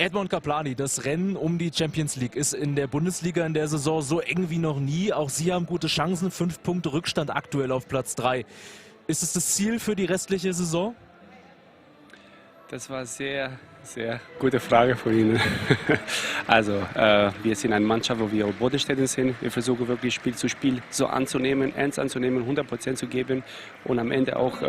Edmond Kaplani, das Rennen um die Champions League ist in der Bundesliga in der Saison so eng wie noch nie. Auch Sie haben gute Chancen, 5 Punkte Rückstand aktuell auf Platz 3. Ist es das Ziel für die restliche Saison? Das war sehr, sehr gute Frage von Ihnen. Also, wir sind eine Mannschaft, wo wir auf Bodenständigen sind. Wir versuchen wirklich Spiel zu Spiel so anzunehmen, ernst anzunehmen, 100% zu geben und am Ende auch,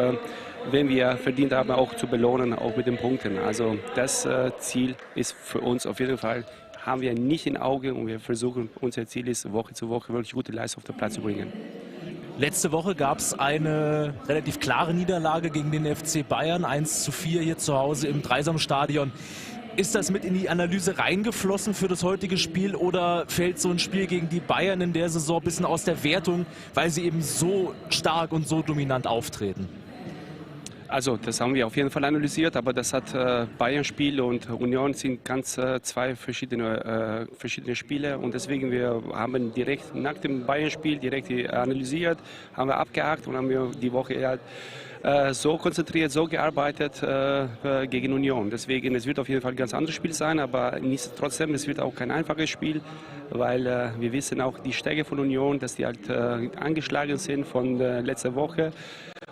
wenn wir verdient haben, auch zu belohnen, auch mit den Punkten. Also das Ziel ist für uns auf jeden Fall, haben wir nicht in Augen und wir versuchen, unser Ziel ist, Woche zu Woche wirklich gute Leistung auf den Platz zu bringen. Letzte Woche gab es eine relativ klare Niederlage gegen den FC Bayern, 1:4 hier zu Hause im Dreisamstadion. Ist das mit in die Analyse reingeflossen für das heutige Spiel oder fällt so ein Spiel gegen die Bayern in der Saison ein bisschen aus der Wertung, weil sie eben so stark und so dominant auftreten? Also das haben wir auf jeden Fall analysiert, aber das hat Bayern-Spiel und Union sind ganz zwei verschiedene Spiele und deswegen wir haben direkt nach dem Bayern-Spiel direkt analysiert, haben wir abgehakt und haben wir die Woche so konzentriert, so gearbeitet gegen Union. Deswegen, es wird auf jeden Fall ein ganz anderes Spiel sein, aber trotzdem, es wird auch kein einfaches Spiel, weil wir wissen auch die Stärke von Union, dass die halt angeschlagen sind von letzter Woche.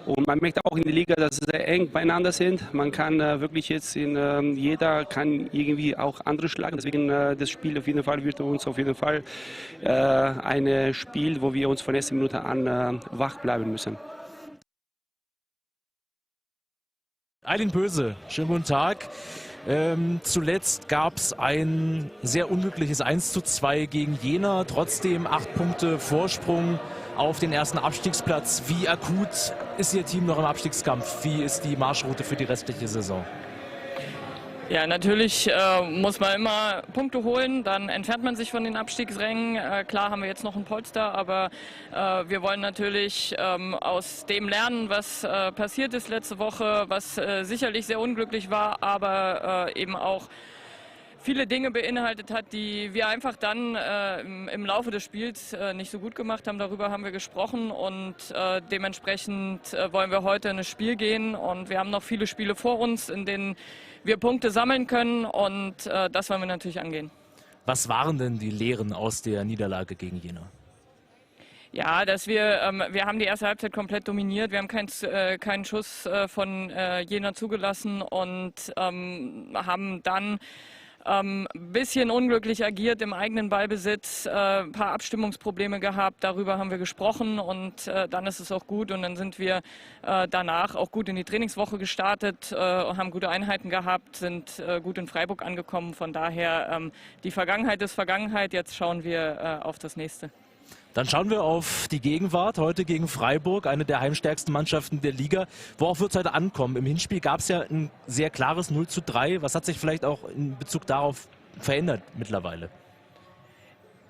Und man merkt auch in der Liga, dass sie sehr eng beieinander sind. Man kann wirklich jetzt jeder kann irgendwie auch andere schlagen. Deswegen das Spiel auf jeden Fall wird uns auf jeden Fall ein Spiel, wo wir uns von der ersten Minute an wach bleiben müssen. Aylin Böse, schönen guten Tag. Zuletzt gab es ein sehr unglückliches 1:2 gegen Jena. Trotzdem 8 Punkte Vorsprung auf den ersten Abstiegsplatz. Wie akut ist Ihr Team noch im Abstiegskampf? Wie ist die Marschroute für die restliche Saison? Ja, natürlich muss man immer Punkte holen, dann entfernt man sich von den Abstiegsrängen. Klar haben wir jetzt noch ein Polster, aber wir wollen natürlich aus dem lernen, was passiert ist letzte Woche, was sicherlich sehr unglücklich war, aber eben auch viele Dinge beinhaltet hat, die wir einfach dann im Laufe des Spiels nicht so gut gemacht haben. Darüber haben wir gesprochen und dementsprechend wollen wir heute in das Spiel gehen und wir haben noch viele Spiele vor uns, in denen wir Punkte sammeln können und das wollen wir natürlich angehen. Was waren denn die Lehren aus der Niederlage gegen Jena? Ja, dass wir haben die erste Halbzeit komplett dominiert. Wir haben keinen Schuss von Jena zugelassen und haben dann ein bisschen unglücklich agiert im eigenen Ballbesitz, ein paar Abstimmungsprobleme gehabt, darüber haben wir gesprochen und dann ist es auch gut und dann sind wir danach auch gut in die Trainingswoche gestartet, haben gute Einheiten gehabt, sind gut in Freiburg angekommen, von daher die Vergangenheit ist Vergangenheit, jetzt schauen wir auf das Nächste. Dann schauen wir auf die Gegenwart, heute gegen Freiburg, eine der heimstärksten Mannschaften der Liga. Worauf wird es heute ankommen? Im Hinspiel gab es ja ein sehr klares 0:3. Was hat sich vielleicht auch in Bezug darauf verändert mittlerweile?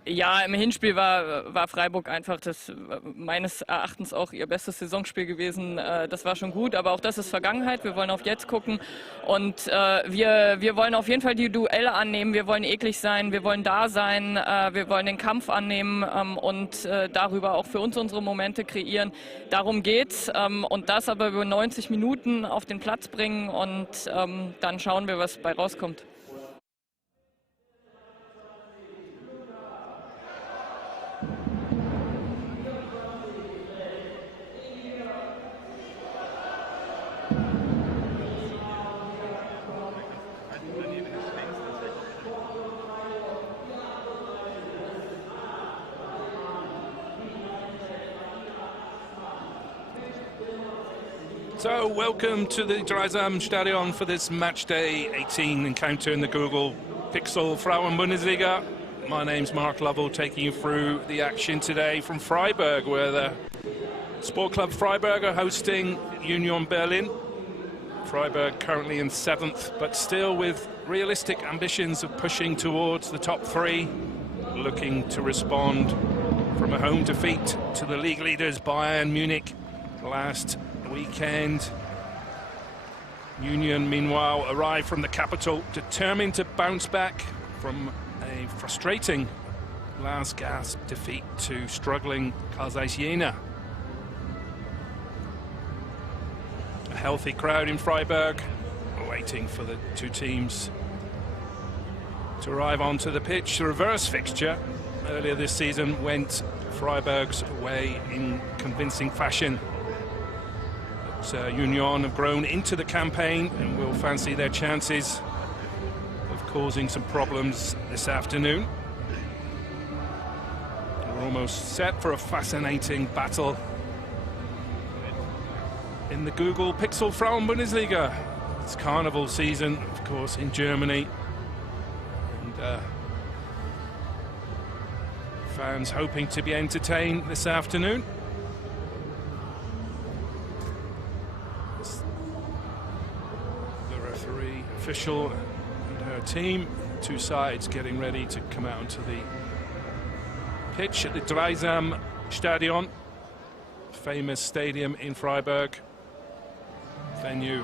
Ja, im Hinspiel war Freiburg einfach das meines Erachtens auch ihr bestes Saisonspiel gewesen. Das war schon gut, aber auch das ist Vergangenheit. Wir wollen auf jetzt gucken und wir wollen auf jeden Fall die Duelle annehmen. Wir wollen eklig sein, wir wollen da sein, wir wollen den Kampf annehmen und darüber auch für uns unsere Momente kreieren. Darum geht's und das aber über 90 Minuten auf den Platz bringen und dann schauen wir, was bei rauskommt. So, welcome to the Dreisamstadion for this Matchday 18 encounter in the Google Pixel Frauen-Bundesliga. My name's Mark Lovell, taking you through the action today from Freiburg, where the Sport Club Freiburg are hosting Union Berlin. Freiburg currently in 7th, but still with realistic ambitions of pushing towards the top 3, looking to respond from a home defeat to the league leaders Bayern Munich last weekend. Union, meanwhile, arrived from the capital, determined to bounce back from a frustrating last-gasp defeat to struggling Kaiserslautern Jena. A healthy crowd in Freiburg, waiting for the two teams to arrive onto the pitch. The reverse fixture earlier this season went Freiburg's way in convincing fashion. But Union have grown into the campaign and will fancy their chances of causing some problems this afternoon. We're almost set for a fascinating battle in the Google Pixel Frauen-Bundesliga. It's carnival season, of course, in Germany. And fans hoping to be entertained this afternoon. The referee official and her team, two sides getting ready to come out onto the pitch at the Dreisam Stadion, famous stadium in Freiburg, venue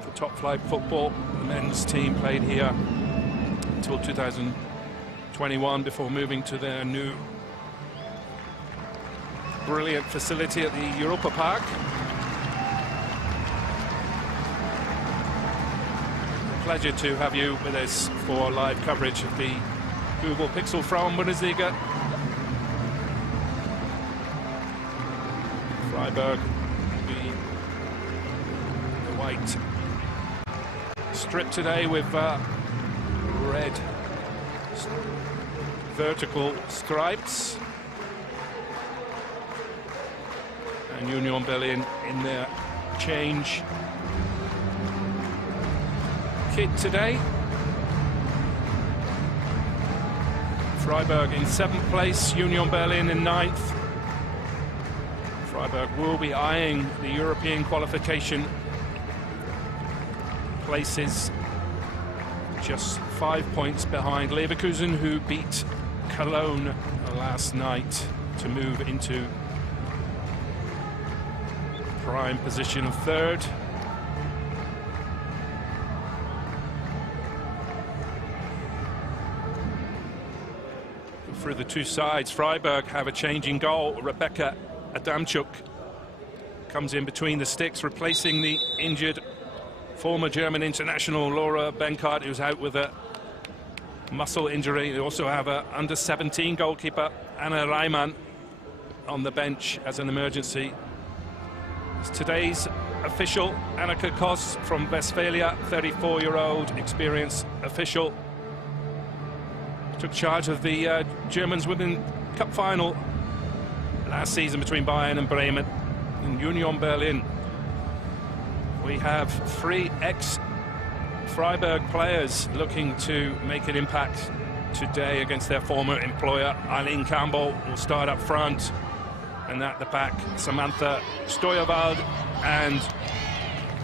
for top flight football. The men's team played here until 2021 before moving to their new brilliant facility at the Europa Park. A pleasure to have you with us for live coverage of the Google Pixel Frauen-Bundesliga. Freiburg will be the white strip today with red vertical stripes, and Union Berlin in their change kit today. Freiburg in 7th place, Union Berlin in 9th. Freiburg will be eyeing the European qualification places, just 5 points behind Leverkusen, who beat Cologne last night to move into prime position of 3rd. For the two sides, Freiburg have a changing goal. Rebecca Adamczuk comes in between the sticks, replacing the injured former German international Laura Benkart, who's out with a muscle injury. They also have a under-17 goalkeeper, Anna Reimann, on the bench as an emergency. It's today's official, Annika Koss from Westphalia, 34-year-old experienced official. Took charge of the Germans Women's Cup final last season between Bayern and Bremen. In Union Berlin, we have 3 ex-Freiburg players looking to make an impact today against their former employer. Eileen Campbell will start up front, and at the back, Samantha Steuerwald and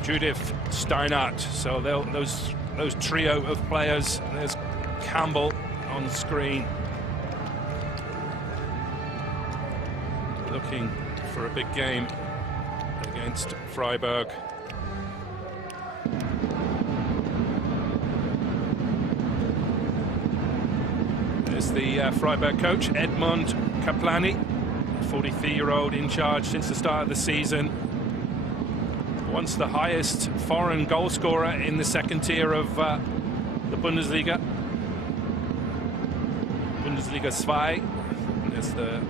Judith Steinert. So those trio of players. There's Campbell on the screen, looking for a big game against Freiburg. There's the Freiburg coach, Edmund Kaplani, 43-year-old in charge since the start of the season. Once the highest foreign goal scorer in the 2nd tier of the Bundesliga. Bundesliga 2. There's the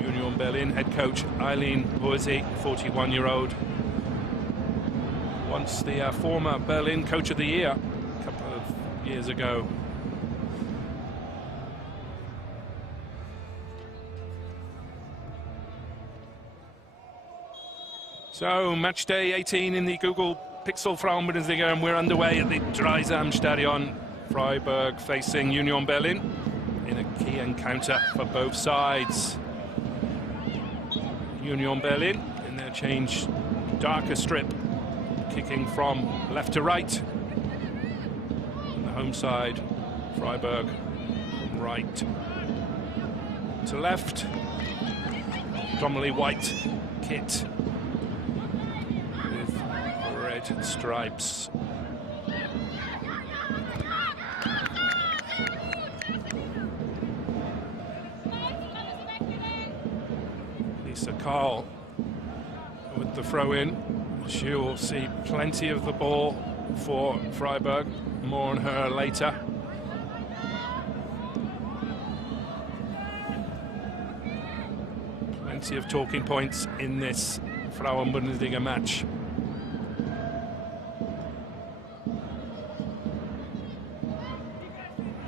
Union Berlin head coach, Eileen Bursi, 41-year-old. Once the former Berlin Coach of the Year a couple of years ago. So, match day 18 in the Google Pixel Frauen-Bundesliga, and we're underway at the Dreisam Stadion. Freiburg facing Union Berlin in a key encounter for both sides. Union Berlin in their change darker strip, kicking from left to right. On the home side, Freiburg from right to left. Predominantly white kit with red stripes. Lisa Carl with the throw in. She'll see plenty of the ball for Freiburg. More on her later. Plenty of talking points in this Frauen-Bundesliga match.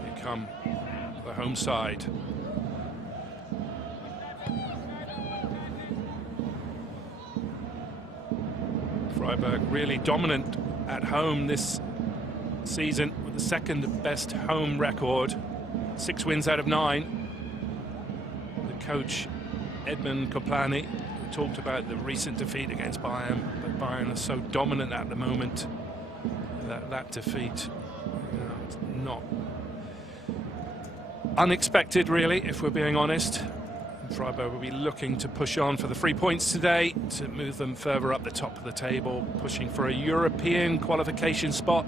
Here come the home side. Freiburg really dominant at home this season with the second best home record, 6 wins out of 9. The coach Edmund Koplany talked about the recent defeat against Bayern, but Bayern are so dominant at the moment that that defeat, it's not unexpected really, if we're being honest. Freiburg will be looking to push on for the 3 points today to move them further up the top of the table, pushing for a European qualification spot.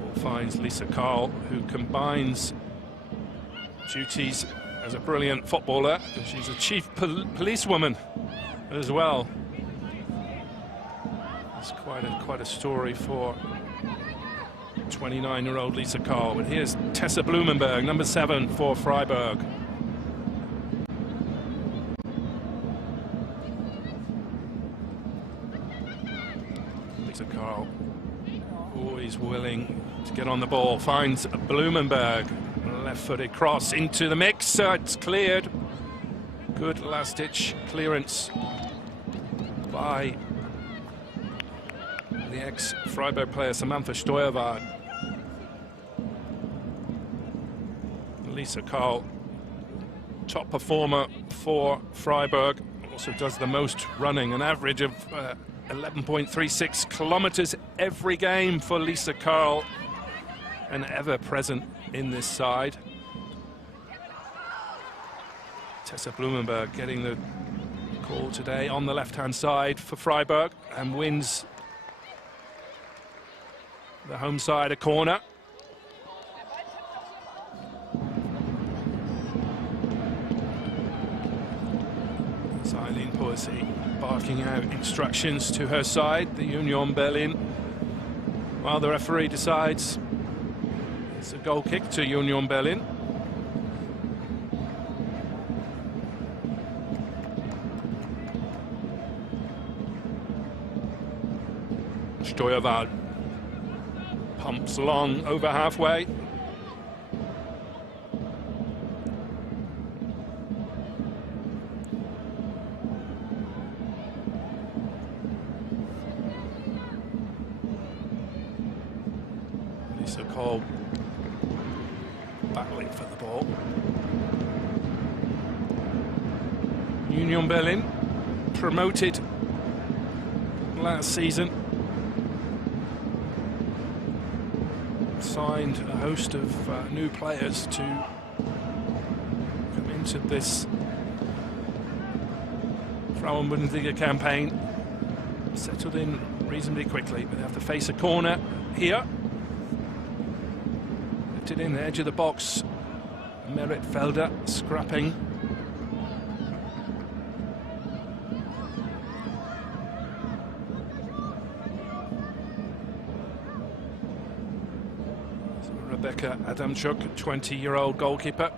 Ball finds Lisa Karl, who combines duties as a brilliant footballer. She's a chief policewoman as well. It's quite a story for 29-year-old Lisa Karl. But here's Tessa Blumenberg, number 7 for Freiburg. Lisa Karl, always willing to get on the ball, finds Blumenberg. Left-footed cross into the mix. It's cleared. Good last-ditch clearance by the ex-Freiburg player Samantha Steuerwart. Lisa Karl, top performer for Freiburg, also does the most running, an average of 11.36 kilometers every game for Lisa Karl, and ever present in this side. Tessa Blumenberg getting the call today on the left-hand side for Freiburg and wins the home side a corner. Eileen Pursey barking out instructions to her side, the Union Berlin, while the referee decides it's a goal kick to Union Berlin. Steuerwart pumps along over halfway. Lisa Karl battling for the ball. Union Berlin, promoted last season, signed a host of new players to come into this Frauen-Bundesliga campaign. Settled in reasonably quickly, but they have to face a corner here. Lifted in the edge of the box. Merit Felder scrapping. Rebecca Adamchuk, 20-year-old goalkeeper,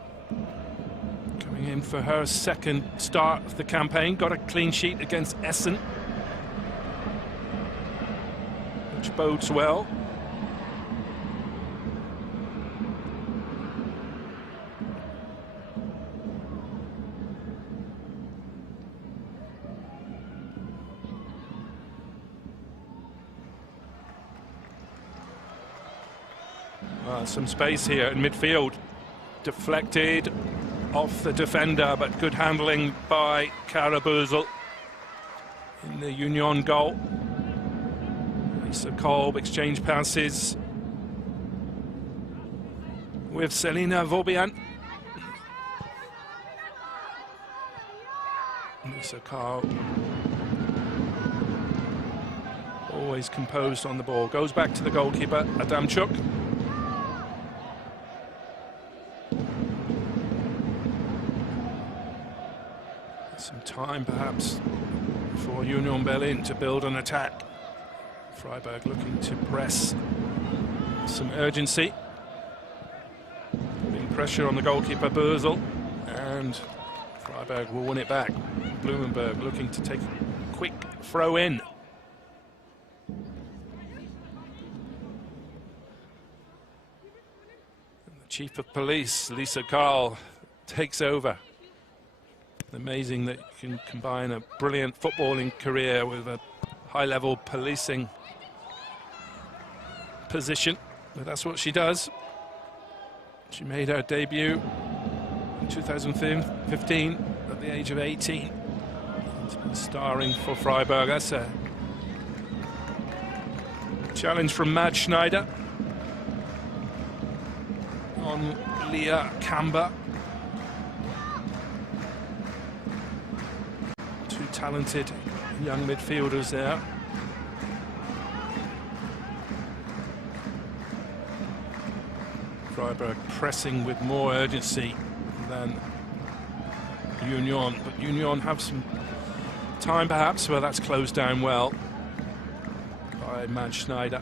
coming in for her second start of the campaign. Got a clean sheet against Essen, which bodes well. Some space here in midfield, deflected off the defender, but good handling by Kara Bösel in the Union goal. Lisa Kolb exchange passes with Selina Vobian. Lisa Karl, always composed on the ball, goes back to the goalkeeper Adamchuk. Some time perhaps for Union Berlin to build an attack. Freiburg looking to press, some urgency. Putting pressure on the goalkeeper Bösel, and Freiburg will win it back. Blumenberg looking to take a quick throw in. And the Chief of Police, Lisa Karl, takes over. Amazing that you can combine a brilliant footballing career with a high-level policing position, but that's what she does. She made her debut in 2015 at the age of 18. She's been starring for Freiburg. That's a challenge from Mad Schneider on Leah Kamba. Two talented young midfielders there. Freiburg pressing with more urgency than Union, but Union have some time perhaps, but that's closed down well by Mad Schneider.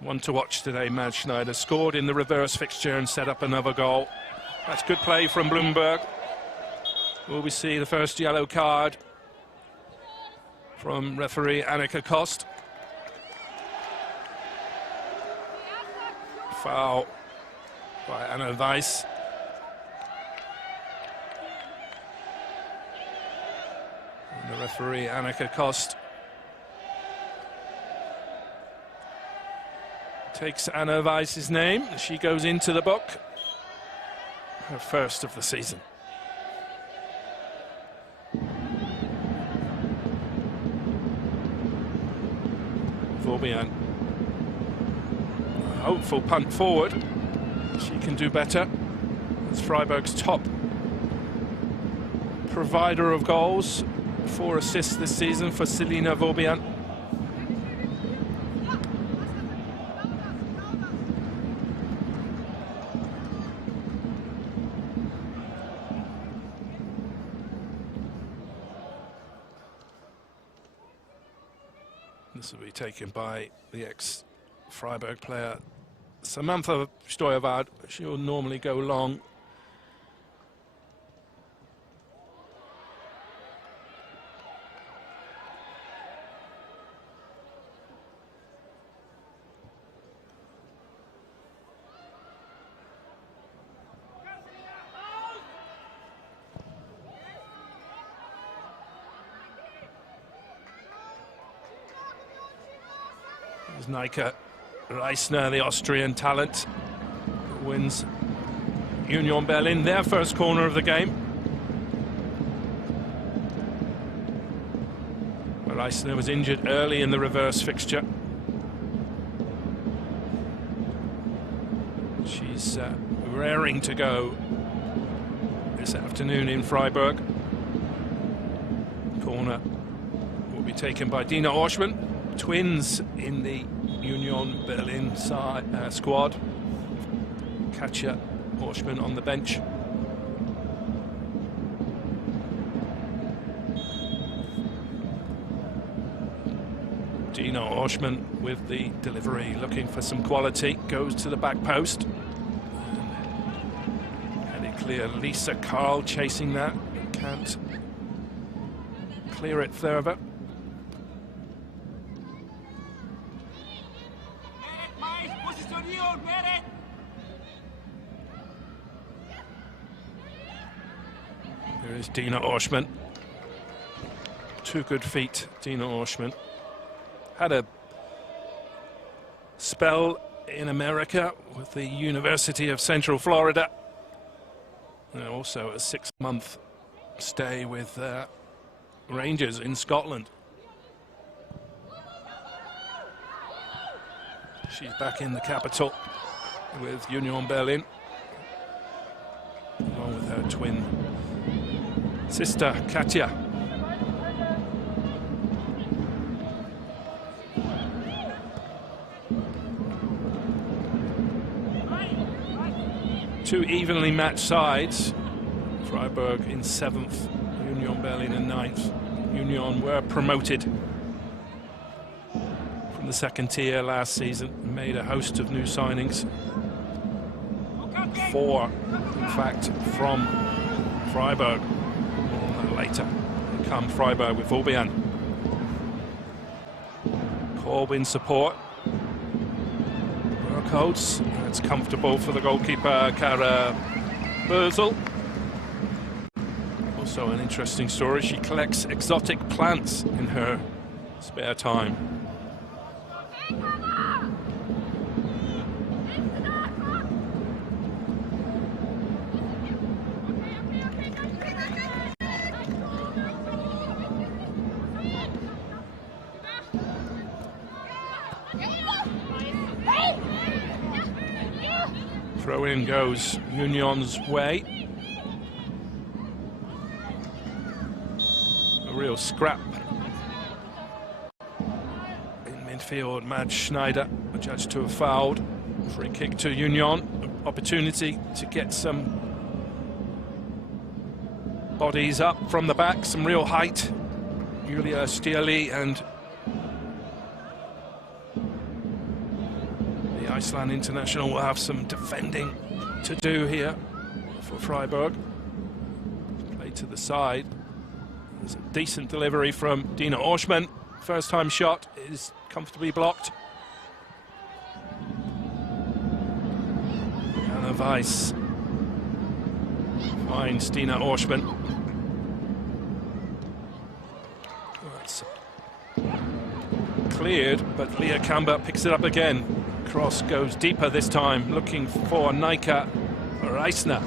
One to watch today. Mad Schneider scored in the reverse fixture and set up another goal. That's good play from Bloomberg. Will we see the first yellow card from referee Annika Kost? Foul by Anna Weiss. And the referee Annika Kost takes Anna Weiss's name. She goes into the book. Her first of the season. Vorbian. A hopeful punt forward. She can do better. It's Freiburg's top provider of goals. 4 assists this season for Selina Vorbian. This will be taken by the ex-Freiburg player Samantha Steuerwart. She'll normally go long. Nike Reisner, the Austrian talent, wins Union Berlin their first corner of the game. Reisner was injured early in the reverse fixture. She's raring to go this afternoon in Freiburg. Corner will be taken by Dina Orschmann. Twins in the Union Berlin squad. Katja Orschmann on the bench. Dina Orschmann with the delivery, looking for some quality, goes to the back post. And it clear. Lisa Karl chasing that, can't clear it further. There is Dina Orschmann. 2 good feet, Dina Orschmann. Had a spell in America with the University of Central Florida. And also a 6-month stay with Rangers in Scotland. She's back in the capital with Union Berlin, along with her twin sister Katja. Two evenly matched sides. Freiburg in 7th, Union Berlin in 9th. Union were promoted from the 2nd tier last season and made a host of new signings. 4, in fact, from Freiburg. More on that later. Here come Freiburg with Fabian. Corbin support. Workholz. It's comfortable for the goalkeeper, Kara Bösel. Also an interesting story, she collects exotic plants in her spare time. Throw in goes Union's way. A real scrap in midfield. Mads Schneider judged to have fouled. Free kick to Union. Opportunity to get some bodies up from the back, some real height. Julia Stierli and the Iceland international will have some defending to do here for Freiburg. Play to the side. There's a decent delivery from Dina Orschmann. First time shot is comfortably blocked. Anna Weiss finds Dina Orschmann. That's cleared, but Leah Kamba picks it up again. Cross goes deeper this time, looking for Nika Reisner.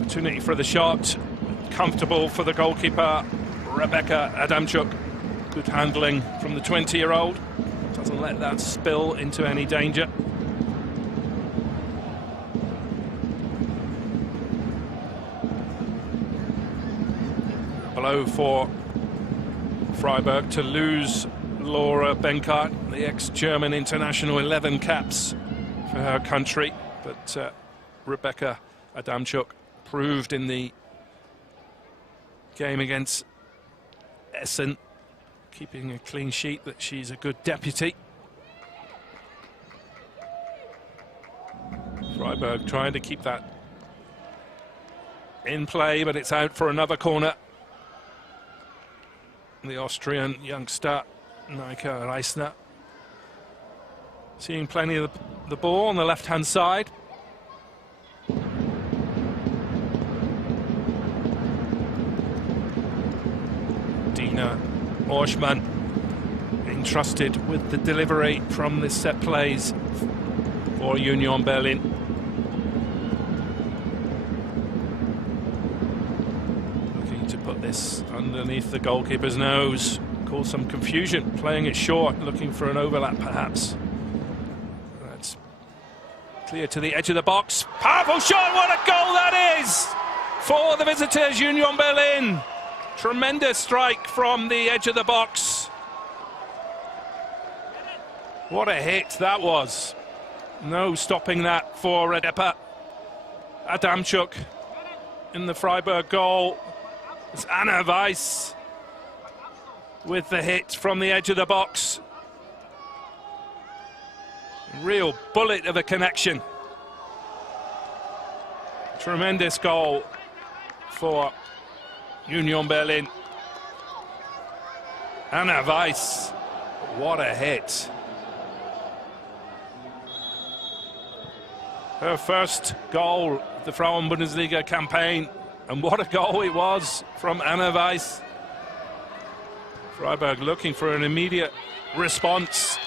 Opportunity for the shot, comfortable for the goalkeeper, Rebecca Adamchuk. Good handling from the 20-year-old, doesn't let that spill into any danger. Blow for Freiburg to lose Laura Benkart, the ex-German international, 11 caps for her country, but Rebecca Adamchuk proved in the game against Essen, keeping a clean sheet, that she's a good deputy. Freiburg trying to keep that in play, but it's out for another corner. The Austrian youngster Nika Reisner seeing plenty of the ball on the left-hand side. Dina Orschmann entrusted with the delivery from the set plays for Union Berlin. Looking to put this underneath the goalkeeper's nose, cause some confusion, playing it short, looking for an overlap perhaps. That's clear to the edge of the box. Powerful shot, what a goal that is for the visitors, Union Berlin. Tremendous strike from the edge of the box. What a hit that was. No stopping that for Rebecca Adamchuk. In the Freiburg goal, it's Anna Weiss with the hit from the edge of the box. Real bullet of a connection. Tremendous goal for Union Berlin. Anna Weiss, what a hit. Her first goal of the Frauen-Bundesliga campaign, and what a goal it was from Anna Weiss. Freiburg looking for an immediate response.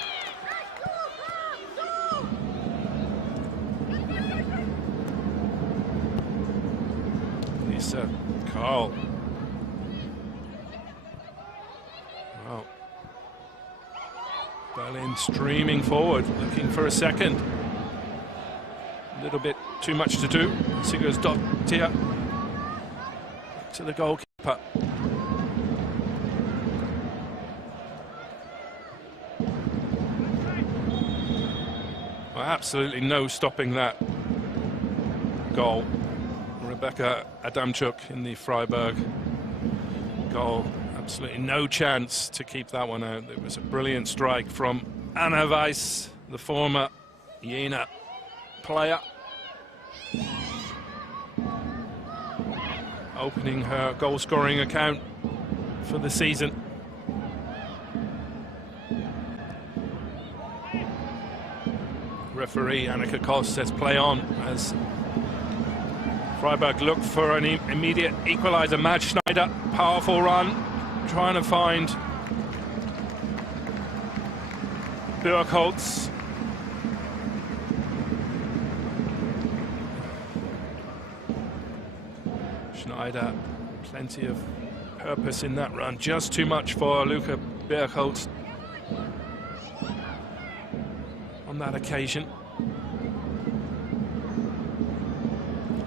Lisa Karl Berlin streaming forward, looking for a second. A little bit too much to do. Sigurdsdottir to the goalkeeper. Well, absolutely no stopping that goal. Rebecca Adamczuk in the Freiburg goal. Absolutely no chance to keep that one out. It was a brilliant strike from Anna Weiss, the former Jena player. Opening her goal-scoring account for the season. Referee Annika Koss says play on as Freiburg look for an immediate equaliser. Mad Schneider, powerful run, trying to find Birkholz. Schneider, plenty of purpose in that run, just too much for Luca Birkholz on that occasion.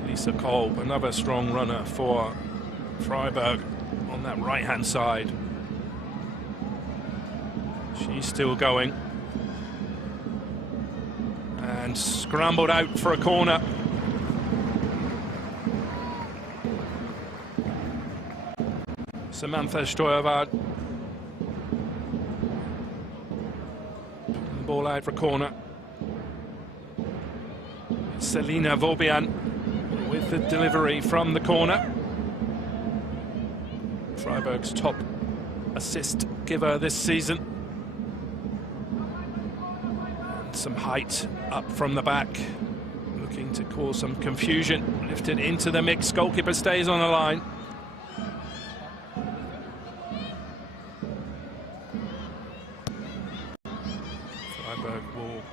Lisa Kolb, another strong runner for Freiburg on that right-hand side. She's still going. And scrambled out for a corner. Samantha Steuerwart. Ball out for a corner. Selina Vobian with the delivery from the corner. Freiburg's top assist giver this season. And some height up from the back, looking to cause some confusion. Lifted into the mix, goalkeeper stays on the line. Freiburg will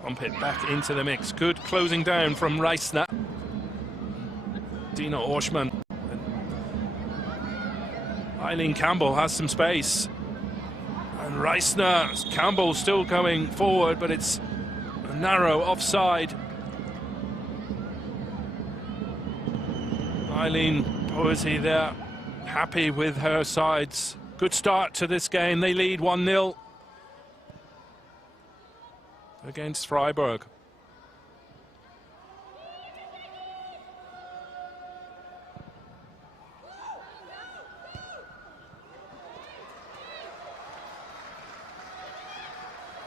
pump it back into the mix. Good closing down from Reisner. Dina Orschmann. Eileen Campbell has some space. And Reisner, Campbell still going forward, but it's a narrow offside. Eileen Poesy there, happy with her sides. Good start to this game. They lead 1-0 against Freiburg.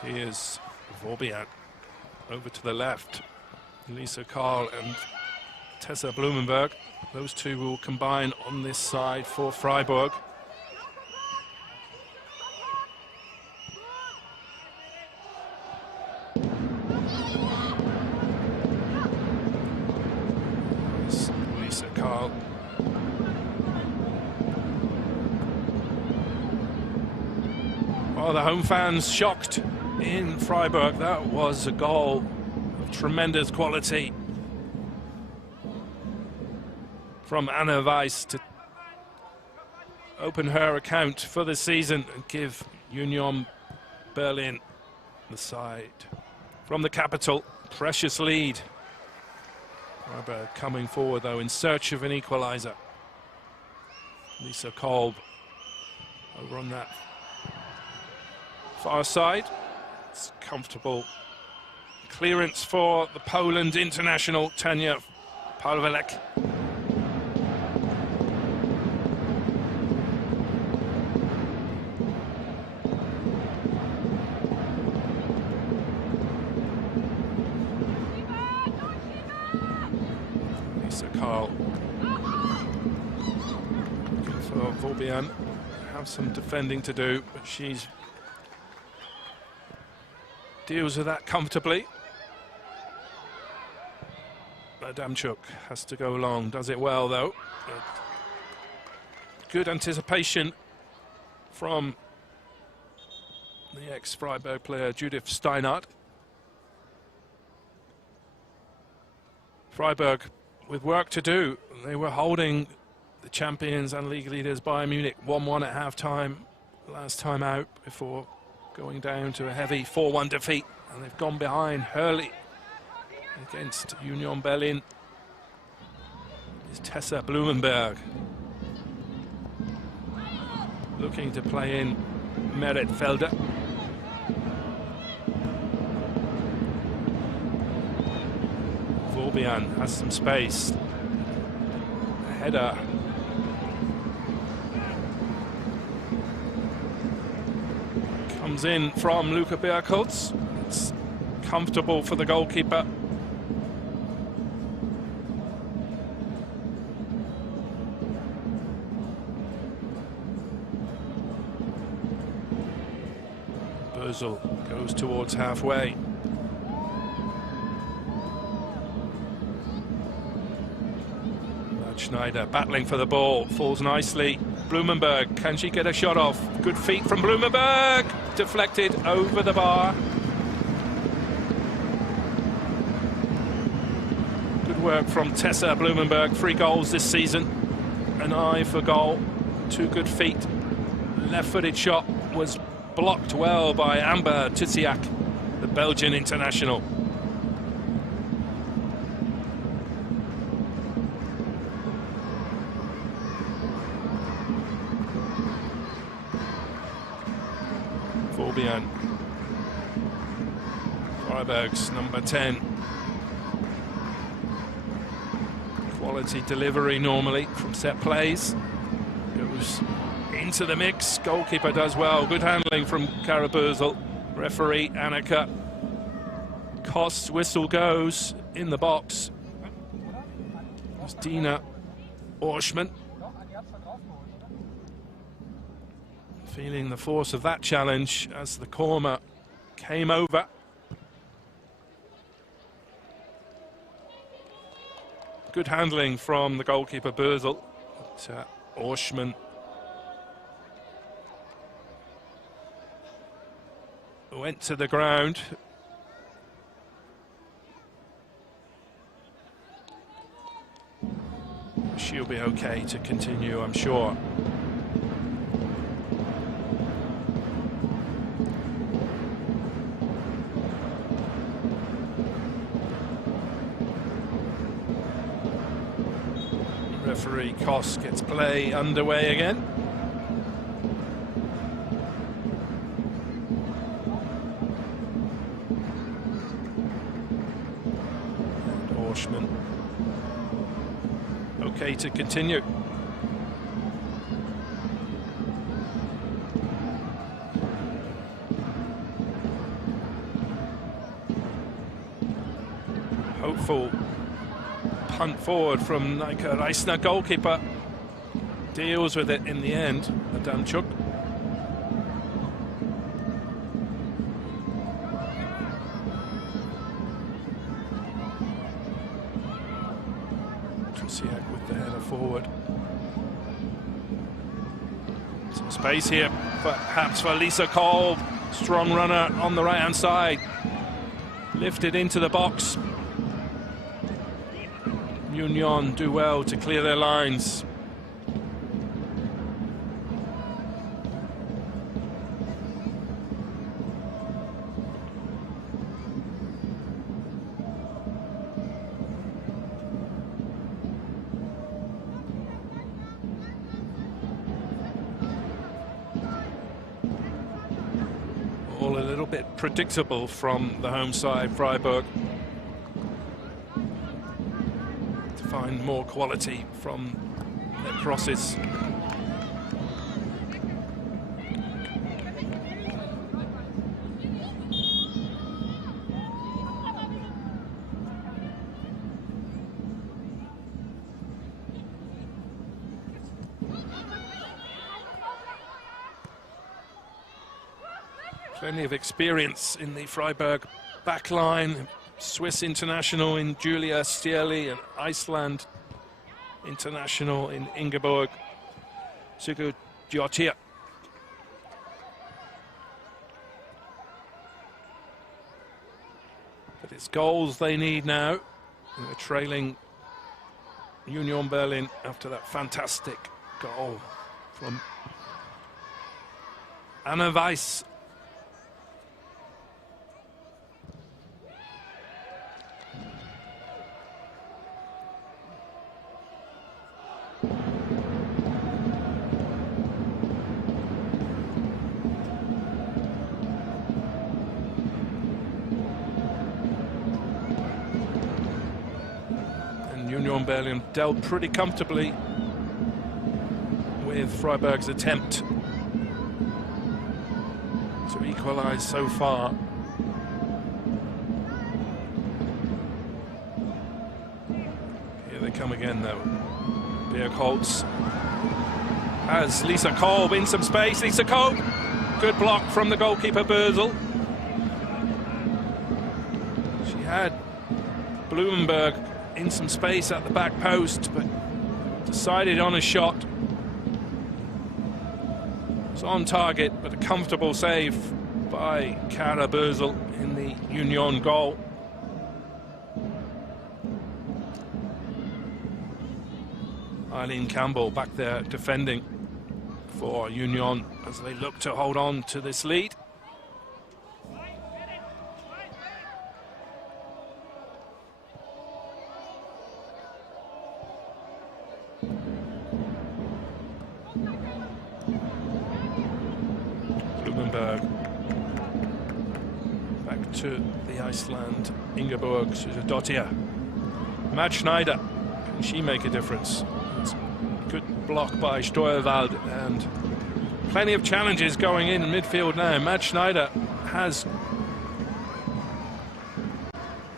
Here's Vorbiat over to the left. Lisa Karl and Tessa Blumenberg. Those two will combine on this side for Freiburg. Here's Lisa Karl. Oh, the home fans shocked in Freiburg. That was a goal of tremendous quality from Anna Weiss to open her account for the season and give Union Berlin the side from the capital. Precious lead. Freiburg coming forward though in search of an equaliser. Lisa Kolb over on that far side. It's comfortable clearance for the Poland international Tania Pawelek. Lisa Karl looking for Vorbian. Have some defending to do, but she's deals with that comfortably. Adamczuk has to go long, does it well though. Good anticipation from the ex-Freiburg player Judith Steinhardt. Freiburg with work to do. They were holding the champions and league leaders Bayern Munich 1-1 at half-time last time out before going down to a heavy 4-1 defeat, and they've gone behind. Hurley against Union Berlin is Tessa Blumenberg, looking to play in Merit Felder. Vorbian has some space. Header. Comes in from Luca Bierholz. It's comfortable for the goalkeeper. Bösel goes towards halfway. Schneider battling for the ball, falls nicely. Blumenberg, can she get a shot off? Good feet from Blumenberg, deflected over the bar. Good work from Tessa Blumenberg, 3 goals this season. An eye for goal, 2 good feet. Left-footed shot was blocked well by Amber Tiziak, the Belgian international. Vorbian, Freiburg's number 10. Quality delivery normally from set plays. Goes into the mix. Goalkeeper does well. Good handling from Kara Bösel. Referee Annika Kost's whistle goes in the box. It's Dina Orschmann. Feeling the force of that challenge as the corner came over. Good handling from the goalkeeper Bösel. Orschmann went to the ground. She'll be okay to continue, I'm sure. Referee Kost gets play underway again. And Orschmann okay to continue. Hopeful punt forward from Nika Reisner, goalkeeper deals with it in the end. Adamchuk. Trusiak with the header forward. Some space here, perhaps for Lisa Kolb. Strong runner on the right hand side. Lifted into the box. Union do well to clear their lines. All a little bit predictable from the home side, Freiburg. Find more quality from their crosses. Plenty of experience in the Freiburg backline. Swiss international in Julia Stierli and Iceland international in Ingeborg Sigurðardóttir. But it's goals they need now. And they're trailing Union Berlin after that fantastic goal from Anna Weiss. Union Berlin dealt pretty comfortably with Freiburg's attempt to equalise so far. Here they come again though. Birkholz has Lisa Kolb in some space. Lisa Kolb, good block from the goalkeeper Bösel. She had Blumenberg in some space at the back post, but decided on a shot. It's on target, but a comfortable save by Kara Bösel in the Union goal. Eileen Campbell back there defending for Union as they look to hold on to this lead. Blumenberg back to the Iceland. Ingeborg Dottir. Matt Schneider, can she make a difference? Good block by Steuerwald, and plenty of challenges going in midfield now. Matt Schneider has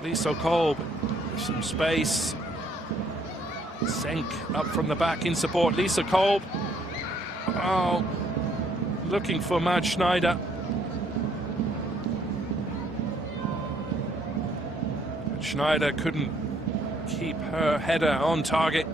Lisa Kolb, some space. Senk up from the back in support. Lisa Kolb, oh, looking for Matt Schneider. But Schneider couldn't keep her header on target.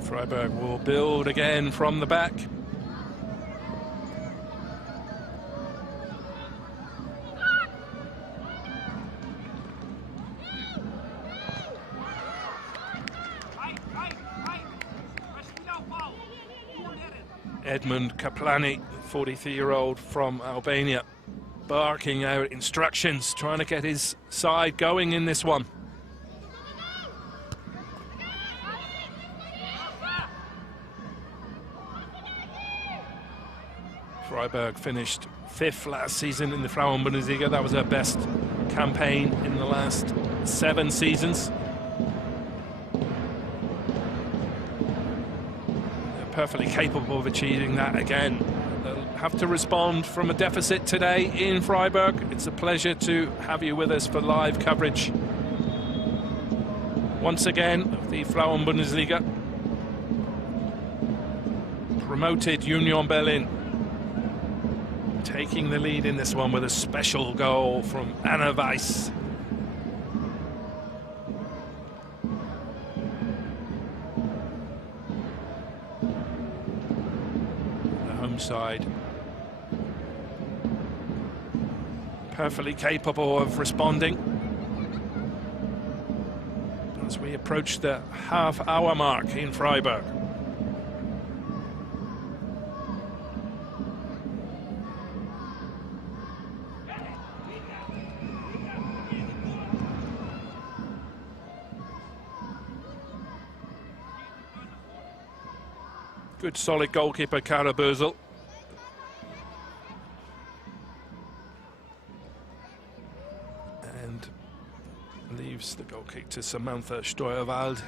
Freiburg will build again from the back. Edmund Kaplani, 43-year-old from Albania, barking out instructions, trying to get his side going in this one. Freiburg finished 5th last season in the Frauen-Bundesliga. That was their best campaign in the last 7 seasons. They're perfectly capable of achieving that again. They'll have to respond from a deficit today in Freiburg. It's a pleasure to have you with us for live coverage once again of the Frauen-Bundesliga. Promoted Union Berlin taking the lead in this one with a special goal from Anna Weiss. The home side perfectly capable of responding as we approach the half-hour mark in Freiburg. Good solid goalkeeper Kara Bösel. And leaves the goal kick to Samantha Steuerwald.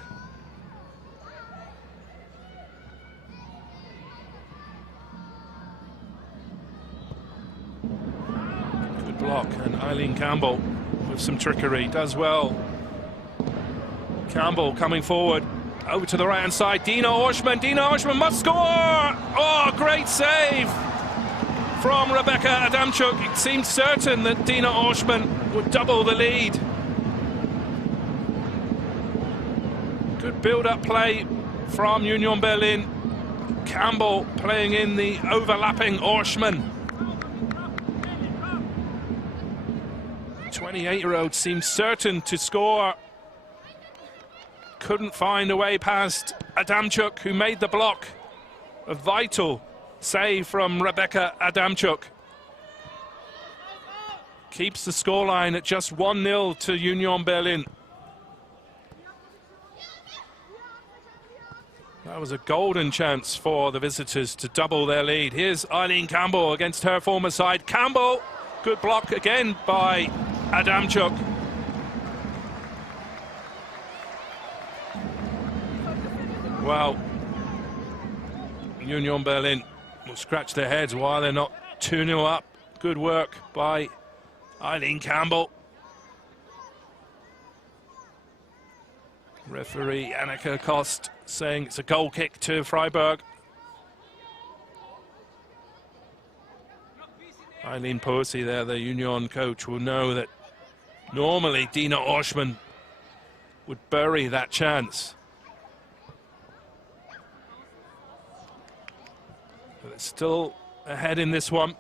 Good block, and Eileen Campbell with some trickery does well. Campbell coming forward. Over to the right-hand side, Dina Orschmann. Dina Orschmann must score! Oh, great save from Rebecca Adamczuk. It seemed certain that Dina Orschmann would double the lead. Good build-up play from Union Berlin. Campbell playing in the overlapping Orschmann. 28-year-old seemed certain to score. Couldn't find a way past Adamczuk, who made the block. A vital save from Rebecca Adamchuk. Keeps the scoreline at just 1-0 to Union Berlin. That was a golden chance for the visitors to double their lead. Here's Eileen Campbell against her former side. Campbell, good block again by Adamchuk. Well, Union Berlin will scratch their heads why they're not 2-0 up. Good work by Eileen Campbell. Referee Annika Kost saying it's a goal kick to Freiburg. Eileen Percy there, the Union coach, will know that normally Dina Orschmann would bury that chance. But it's still ahead in this one.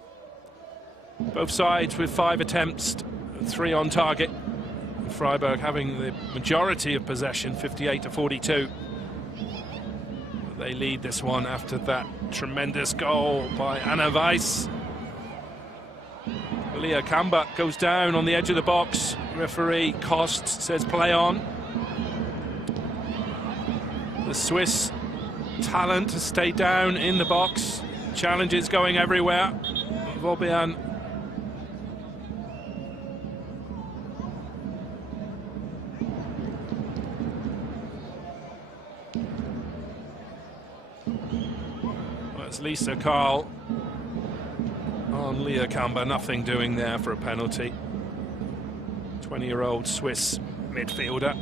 Both sides with 5 attempts, 3 on target. Freiburg having the majority of possession, 58-42. They lead this one after that tremendous goal by Anna Weiss. Leah Kamba goes down on the edge of the box. Referee Kost says play on. The Swiss talent to stay down in the box. Challenges going everywhere. Vobian. That's Lisa Karl on Leah Kamba. Nothing doing there for a penalty. 20-year-old Swiss midfielder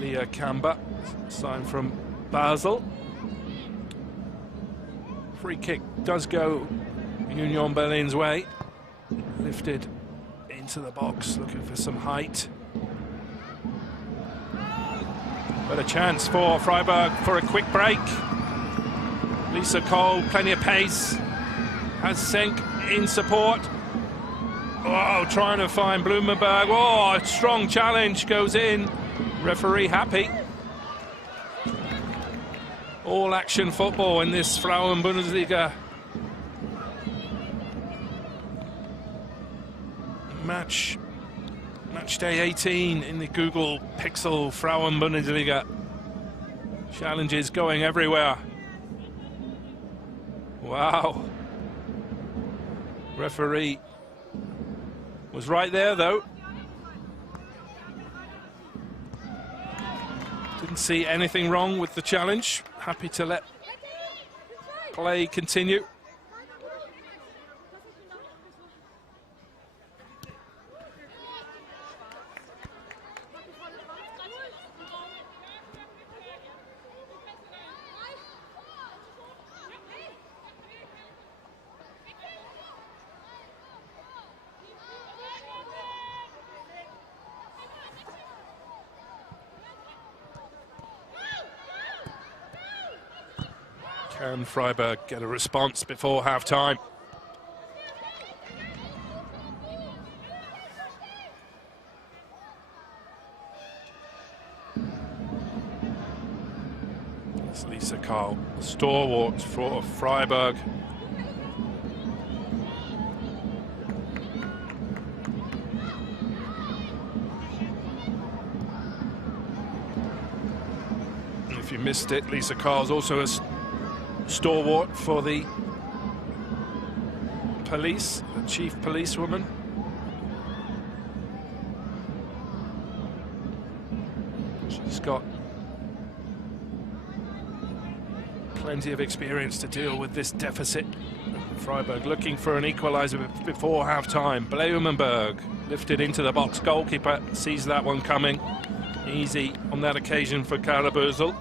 Leah Kamba, signed from Basel. Free kick does go Union Berlin's way. Lifted into the box, looking for some height. But a chance for Freiburg for a quick break. Lisa Cole, plenty of pace. Has Senk in support. Oh, trying to find Blumenberg. Oh, a strong challenge goes in. Referee happy. All action football in this Frauen-Bundesliga. Match day 18 in the Google Pixel Frauen-Bundesliga. Challenges going everywhere. Wow. Referee was right there though. Didn't see anything wrong with the challenge. Happy to let play continue. Can Freiburg get a response before half-time? It's Lisa Karl, stalwart for Freiburg. If you missed it, Lisa Karl's also a stalwart for the police, the chief policewoman. She's got plenty of experience to deal with this deficit. Freiburg looking for an equaliser before half-time. Blumenberg lifted into the box. Goalkeeper sees that one coming. Easy on that occasion for Carla Bösel.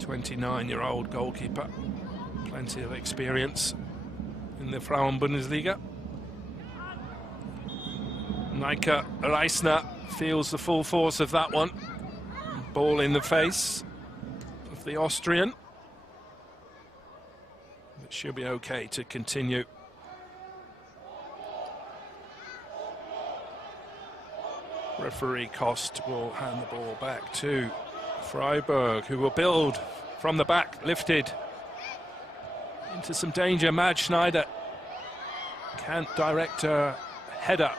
29-year-old goalkeeper, plenty of experience in the Frauen-Bundesliga. Nika Reisner feels the full force of that one. Ball in the face of the Austrian. But she'll be okay to continue. Referee Kost will hand the ball back to Freiburg, who will build from the back, lifted into some danger. Mad Schneider can't direct a header.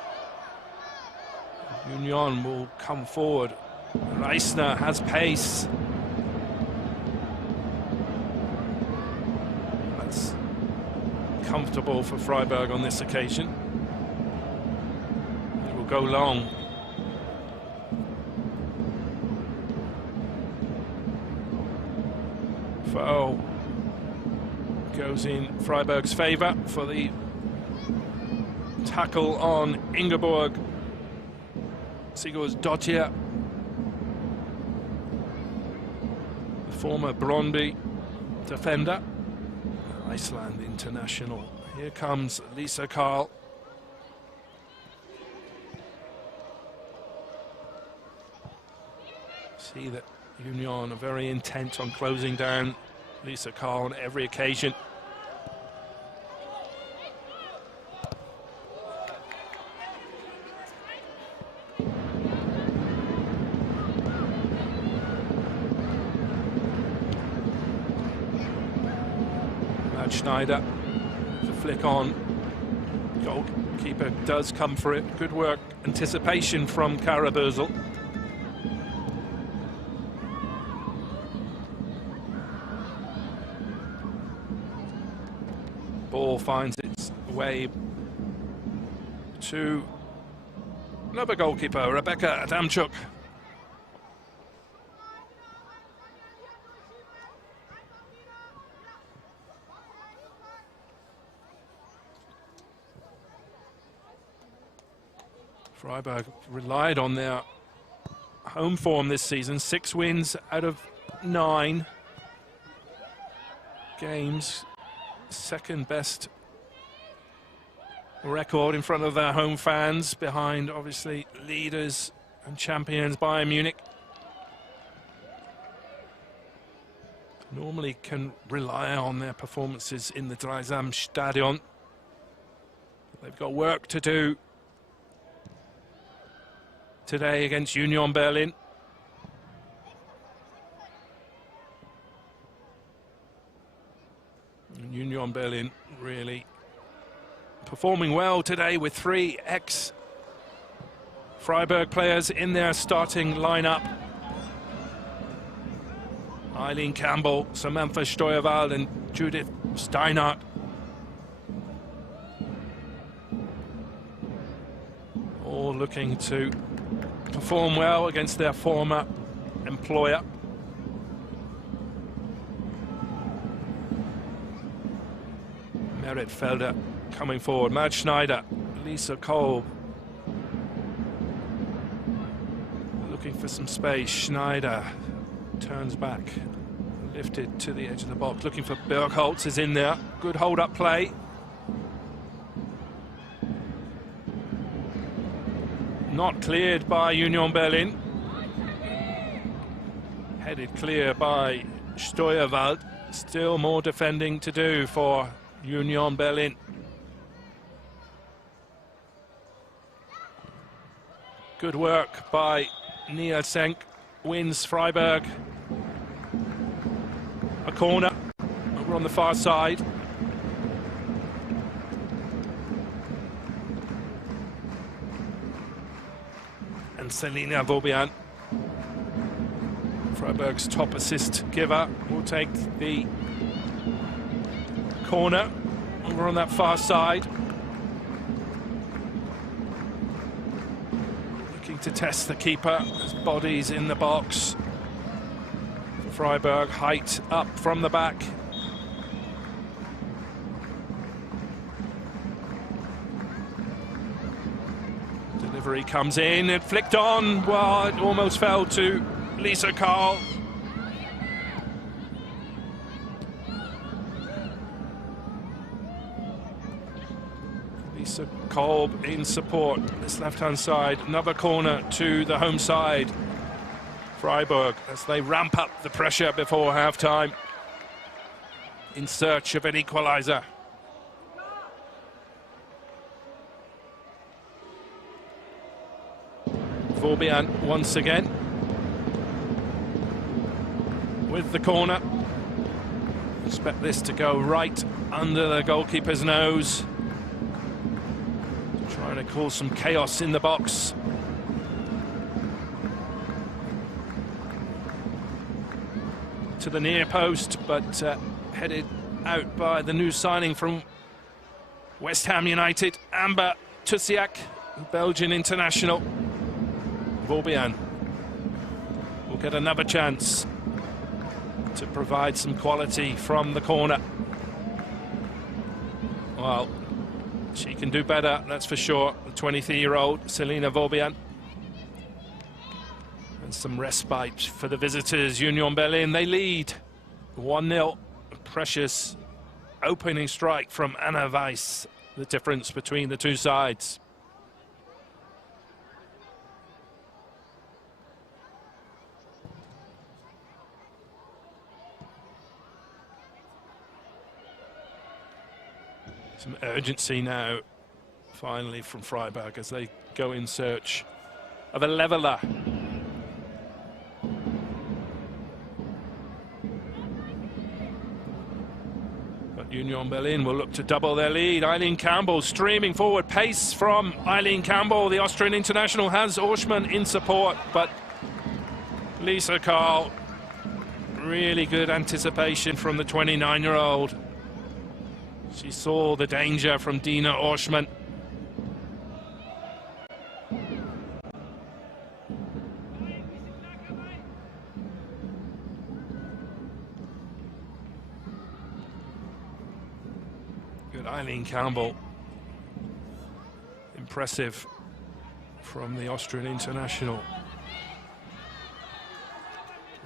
Union will come forward. Reisner has pace. That's comfortable for Freiburg on this occasion. It will go long. Foul goes in Freiburg's favour for the tackle on Ingeborg Sigurðsdóttir, the former Brøndby defender, Iceland international. Here comes Lisa Karl. See that Union are very intent on closing down Lisa Karl on every occasion. Mad Schneider, the flick on. Goalkeeper does come for it. Good work, anticipation from Kara Bösel. Ball finds its way to another goalkeeper, Rebecca Adamchuk. Freiburg relied on their home form this season, 6 wins out of 9 games. Second best record in front of their home fans, behind obviously leaders and champions Bayern Munich. Normally can rely on their performances in the Dreisamstadion. They've got work to do today against Union Berlin. Union Berlin really performing well today with 3 ex-Freiburg players in their starting lineup. Eileen Campbell, Samantha Steuerwald and Judith Steinhardt. All looking to perform well against their former employer. Merit Felder coming forward. Mad Schneider, Lisa Kolb looking for some space. Schneider turns back, lifted to the edge of the box, looking for Bergholz, is in there. Good hold-up play. Not cleared by Union Berlin. Headed clear by Steuerwald. Still more defending to do for Union Berlin. Good work by Nielsenk, wins Freiburg a corner over on the far side. And Selina Vobian, Freiburg's top assist giver, will take the corner over on that far side. Looking to test the keeper. His body's in the box. Freiburg, height up from the back. Delivery comes in, it flicked on. Well, it almost fell to Lisa Karl. Lisa Kolb in support, this left-hand side. Another corner to the home side. Freiburg, as they ramp up the pressure before half-time, in search of an equaliser. Vorbian once again. with the corner. Expect this to go right under the goalkeeper's nose. Trying to cause some chaos in the box. To the near post, but headed out by the new signing from West Ham United, Amber Tusiak, Belgian international. Vorbian will get another chance to provide some quality from the corner. Well, she can do better, that's for sure. The 23-year-old Selina Vorbian. And some respite for the visitors. Union Berlin, they lead 1-0. Precious opening strike from Anna Weiss, the difference between the two sides. Some urgency now, finally, from Freiburg as they go in search of a leveller. But Union Berlin will look to double their lead. Eileen Campbell streaming forward. Pace from Eileen Campbell. The Austrian international has Orschmann in support, but Lisa Karl, really good anticipation from the 29-year-old. She saw the danger from Dina Orschmann. Good Eileen Campbell. Impressive from the Austrian international.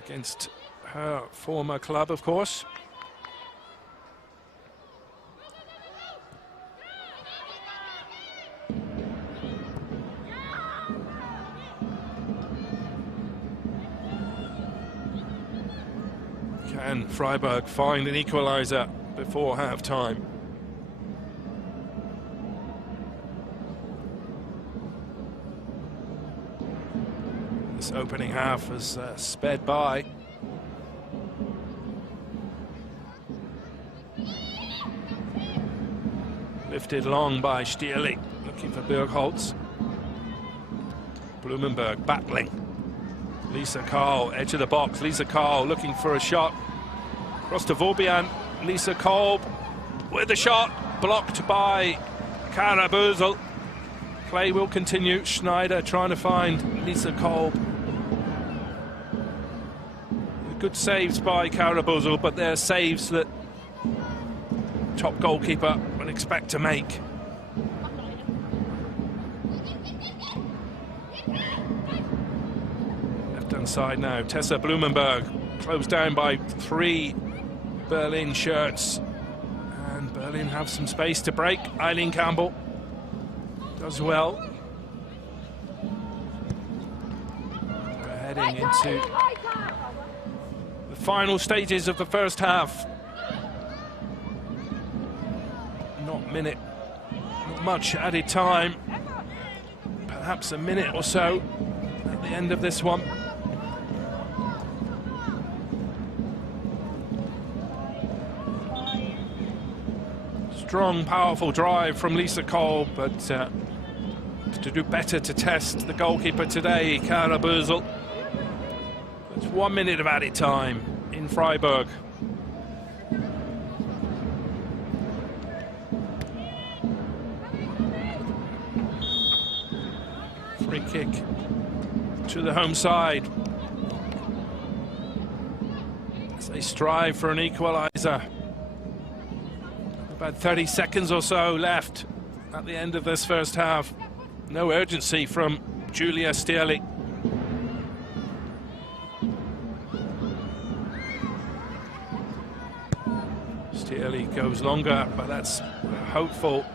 Against her former club, of course. Can Freiburg find an equaliser before half-time? This opening half has sped by. Lifted long by Stierli, looking for Bergholz. Blumenberg battling. Lisa Karl, edge of the box. Lisa Karl looking for a shot. Cross to Vorbian. Lisa Kolb with the shot. Blocked by Kara Bösel. Play will continue. Schneider trying to find Lisa Kolb. Good saves by Kara Bösel, but they're saves that top goalkeeper would expect to make. Left-hand side now. Tessa Blumenberg closed down by 3 Berlin shirts. And Berlin have some space to break. Eileen Campbell does well. We're heading into the final stages of the first half. Not much added time. Perhaps a minute or so at the end of this one. Strong, powerful drive from Lisa Kolb, but to do better to test the goalkeeper today, Kara Bösel. It's 1 minute of added time in Freiburg. Free kick to the home side as they strive for an equaliser. About 30 seconds or so left at the end of this first half. No urgency from Julia Stierli. Stierli goes longer, but that's hopeful.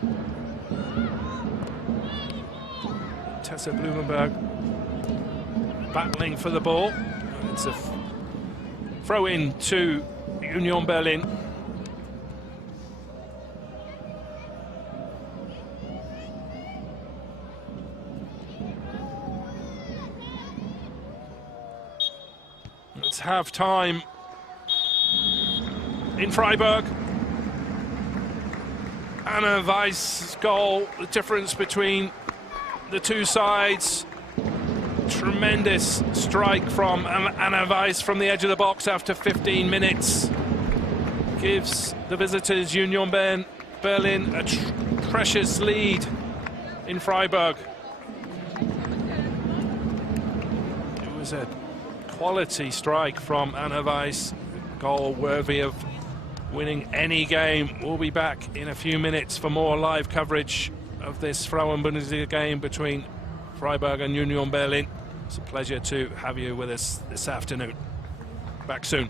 Tessa Blumenberg battling for the ball. It's a throw in to Union Berlin. It's half time in Freiburg. Anna Weiss's goal, the difference between the two sides. Tremendous strike from Anna Weiss from the edge of the box after 15 minutes. Gives the visitors Union Berlin a precious lead in Freiburg. It was a quality strike from Anna Weiss, goal worthy of winning any game. We'll be back in a few minutes for more live coverage of this Frauen-Bundesliga game between Freiburg and Union Berlin. It's a pleasure to have you with us this afternoon. Back soon.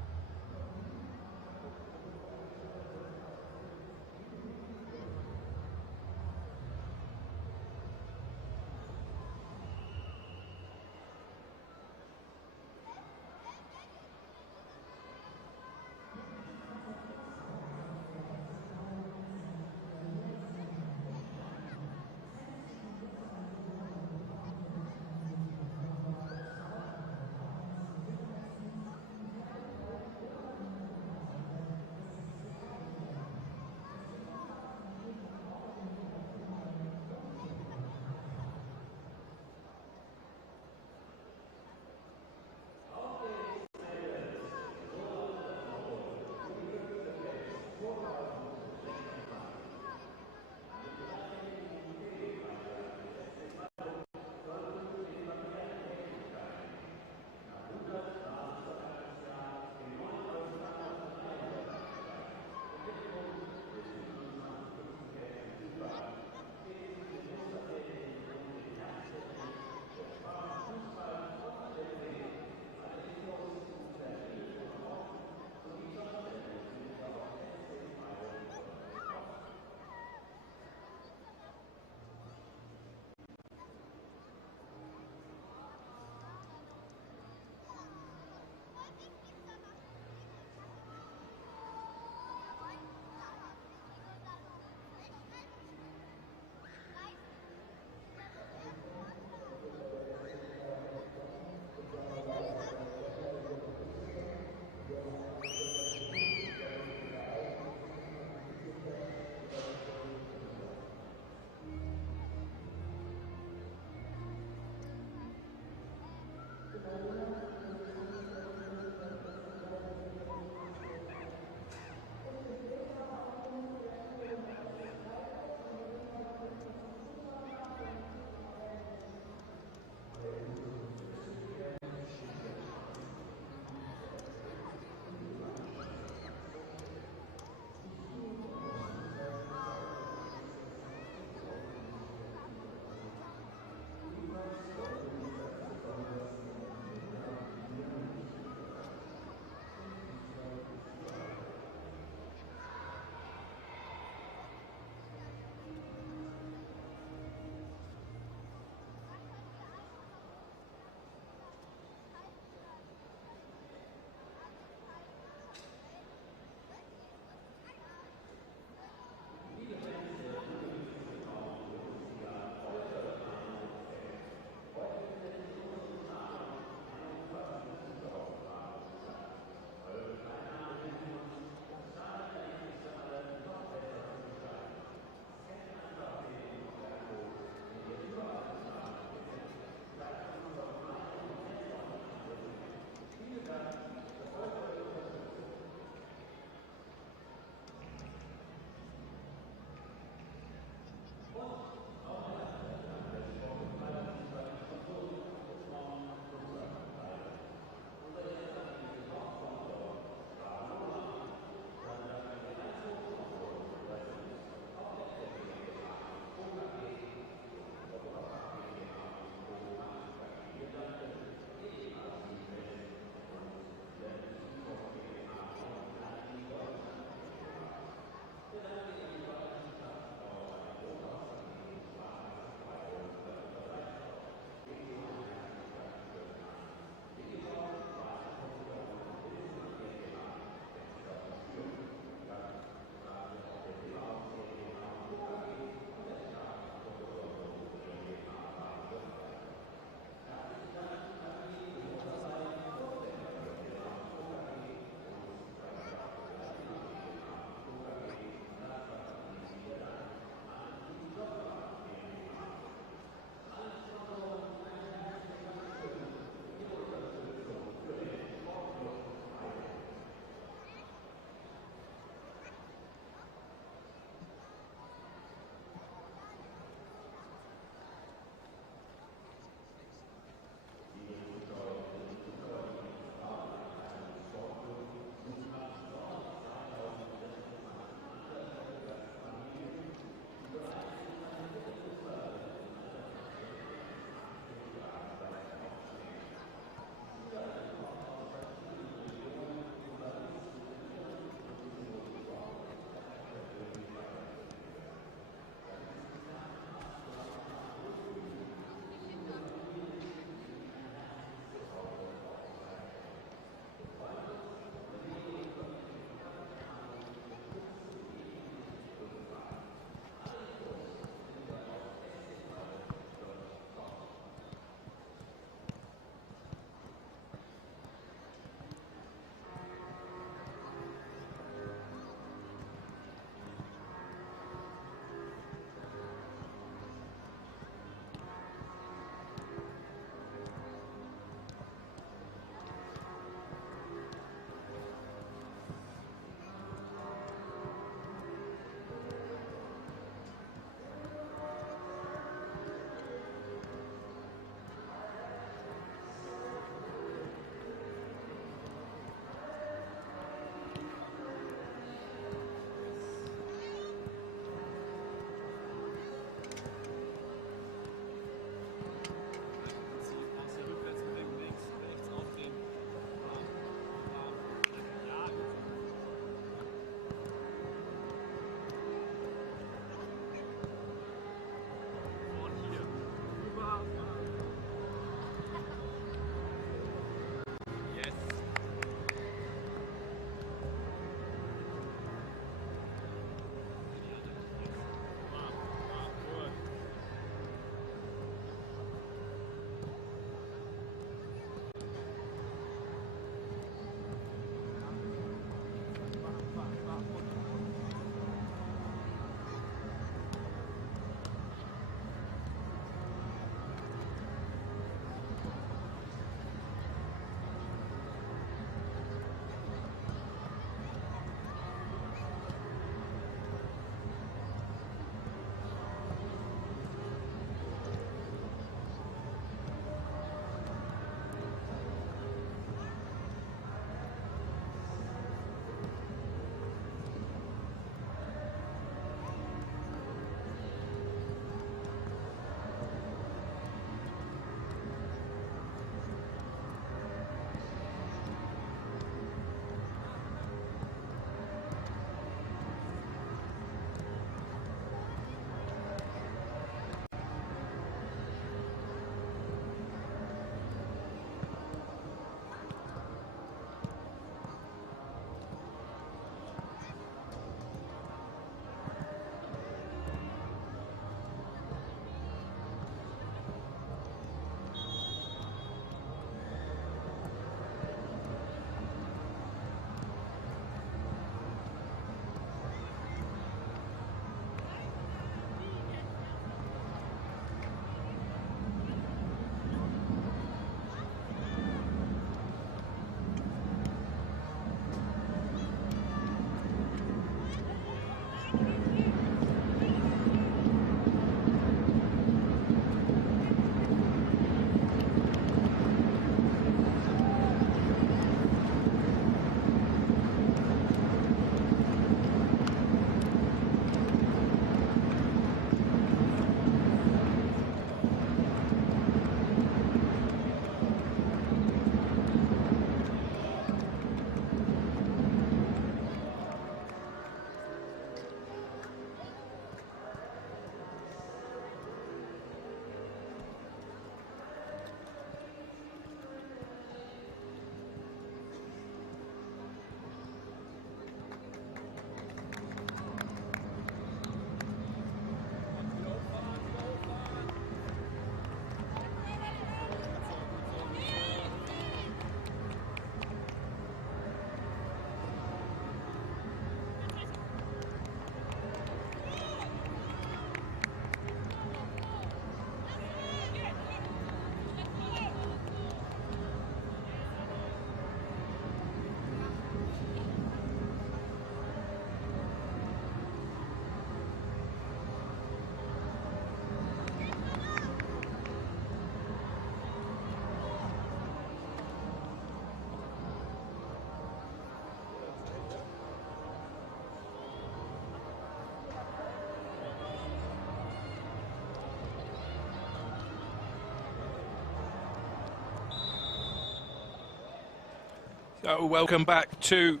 So welcome back to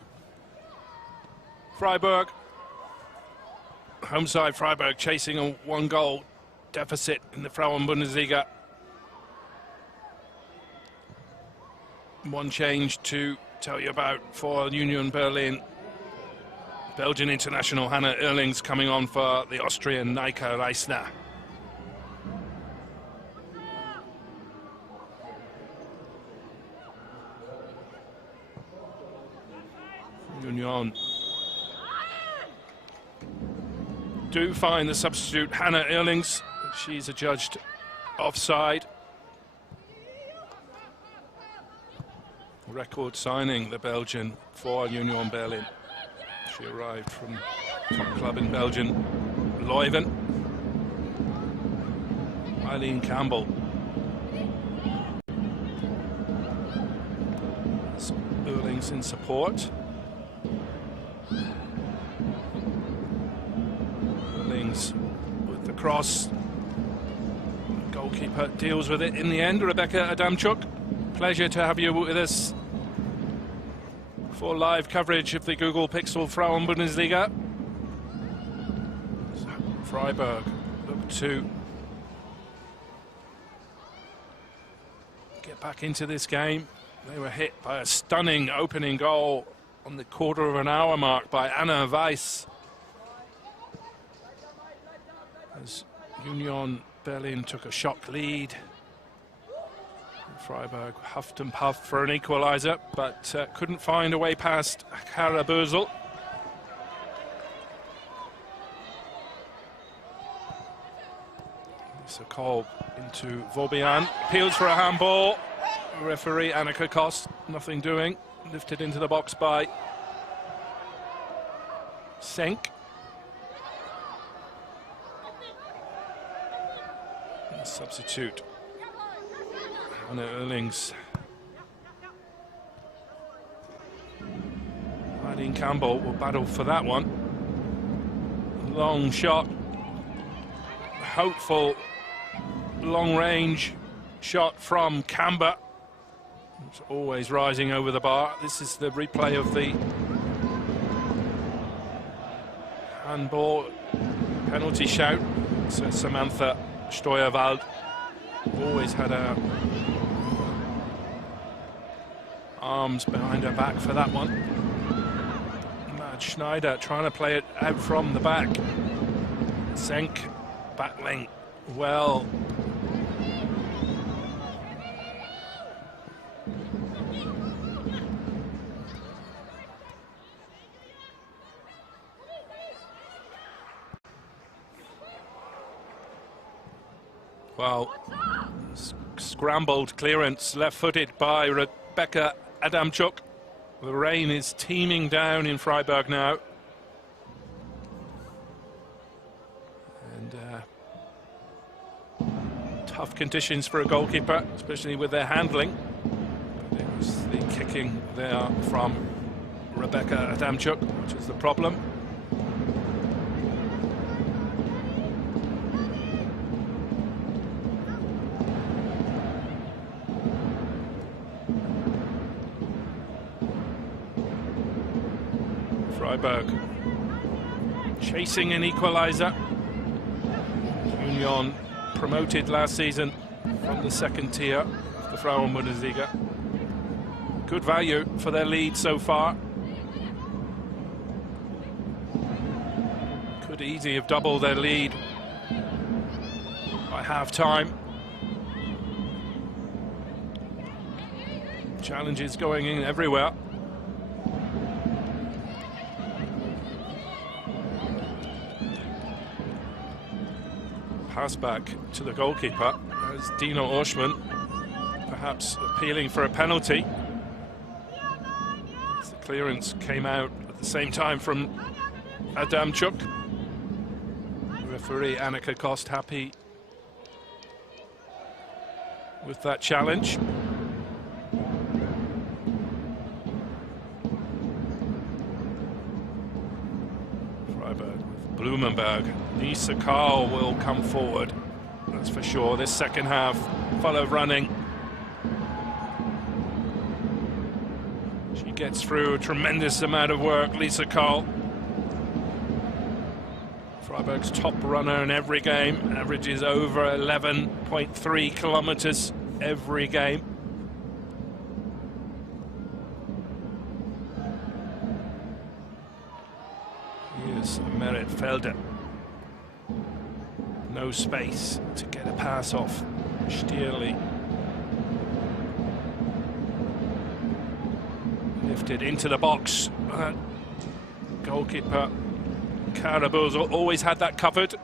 Freiburg. Home side Freiburg chasing a 1-goal deficit in the Frauen-Bundesliga. One change to tell you about for Union Berlin. Belgian international Hannah Erlings coming on for the Austrian Nike Reisner. Union do find the substitute Hannah Erlings. She's adjudged offside. Record signing, the Belgian, for Union Berlin. She arrived from top club in Belgium, Leuven. Eileen Campbell. Erlings in support. Erlings with the cross. Goalkeeper deals with it in the end. Rebecca Adamchuk. Pleasure to have you with us for live coverage of the Google Pixel Frauen-Bundesliga. Freiburg look to get back into this game. They were hit by a stunning opening goal on the quarter of an hour mark by Anna Weiss. As Union Berlin took a shock lead. Freiburg huffed and puffed for an equaliser, but couldn't find a way past Kara Bösel. So Kolb into Vaubian, appeals for a handball. Referee Annika Kost, nothing doing. Lifted into the box by Senk. Substitute Hannah Erlings. Eileen Campbell will battle for that one. Long shot. Hopeful long range shot from Camber. It's always rising over the bar. This is the replay of the handball penalty shout. So Samantha Steuerwald always had her arms behind her back for that one. Mad Schneider trying to play it out from the back. Senk battling well. Well, scrambled clearance, left-footed by Rebecca Adamchuk. The rain is teeming down in Freiburg now. And tough conditions for a goalkeeper, especially with their handling. But it was the kicking there from Rebecca Adamchuk, which is the problem. Freiburg chasing an equaliser. Union promoted last season from the second tier of the Frauen-Bundesliga. Good value for their lead so far. Could easily have doubled their lead by half-time. Challenges going in everywhere. Pass back to the goalkeeper as Dino Orschmann, perhaps appealing for a penalty. As the clearance came out at the same time from Adamchuk. Referee Annika Kost happy with that challenge. Freiburg with Blumenberg. Lisa Karl will come forward, that's for sure. This second half full of running. She gets through a tremendous amount of work, Lisa Karl. Freiburg's top runner in every game, averages over 11.3 kilometers every game. Here's Merit Felder. No space to get a pass off Stierli. Lifted into the box. Goalkeeper Carabou's always had that covered.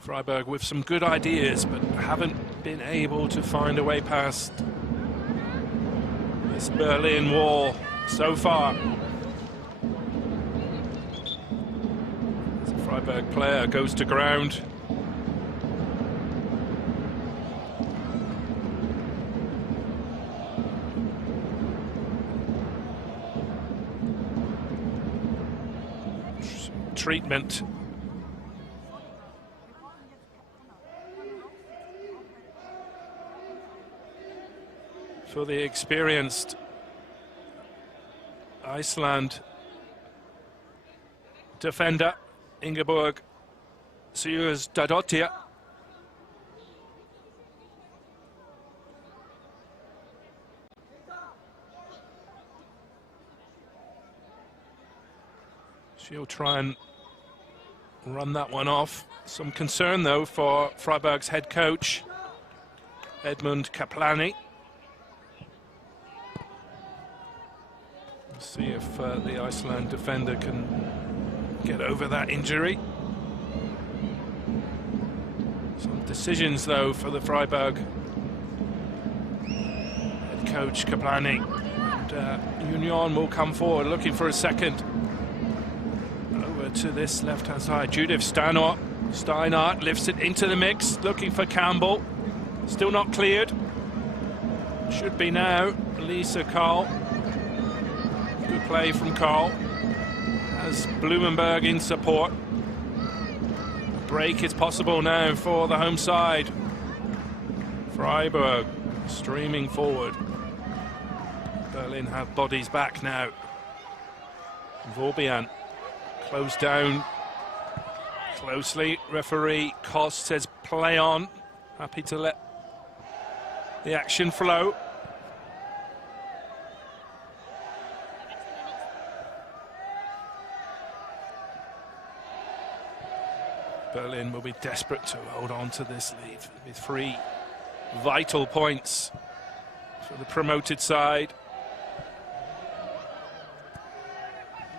Freiburg with some good ideas, but haven't been able to find a way past this Berlin wall so far. The Freiburg player goes to ground. Treatment. For the experienced Iceland defender, Ingeborg Sigurðardóttir. She'll try and run that one off. Some concern though for Freiburg's head coach, Edmund Kaplani. We'll see if the Iceland defender can get over that injury. Some decisions though for the Freiburg head coach Kaplani. And Union will come forward looking for a second. To this left-hand side, Judith Steinhardt lifts it into the mix, looking for Campbell. Still not cleared. Should be now. Lisa Karl. Good play from Karl. Has Blumenberg in support. A break is possible now for the home side. Freiburg streaming forward. Berlin have bodies back now. Vorbian closed down closely. Referee Kost says play on. Happy to let the action flow. Berlin will be desperate to hold on to this lead with 3 vital points for the promoted side.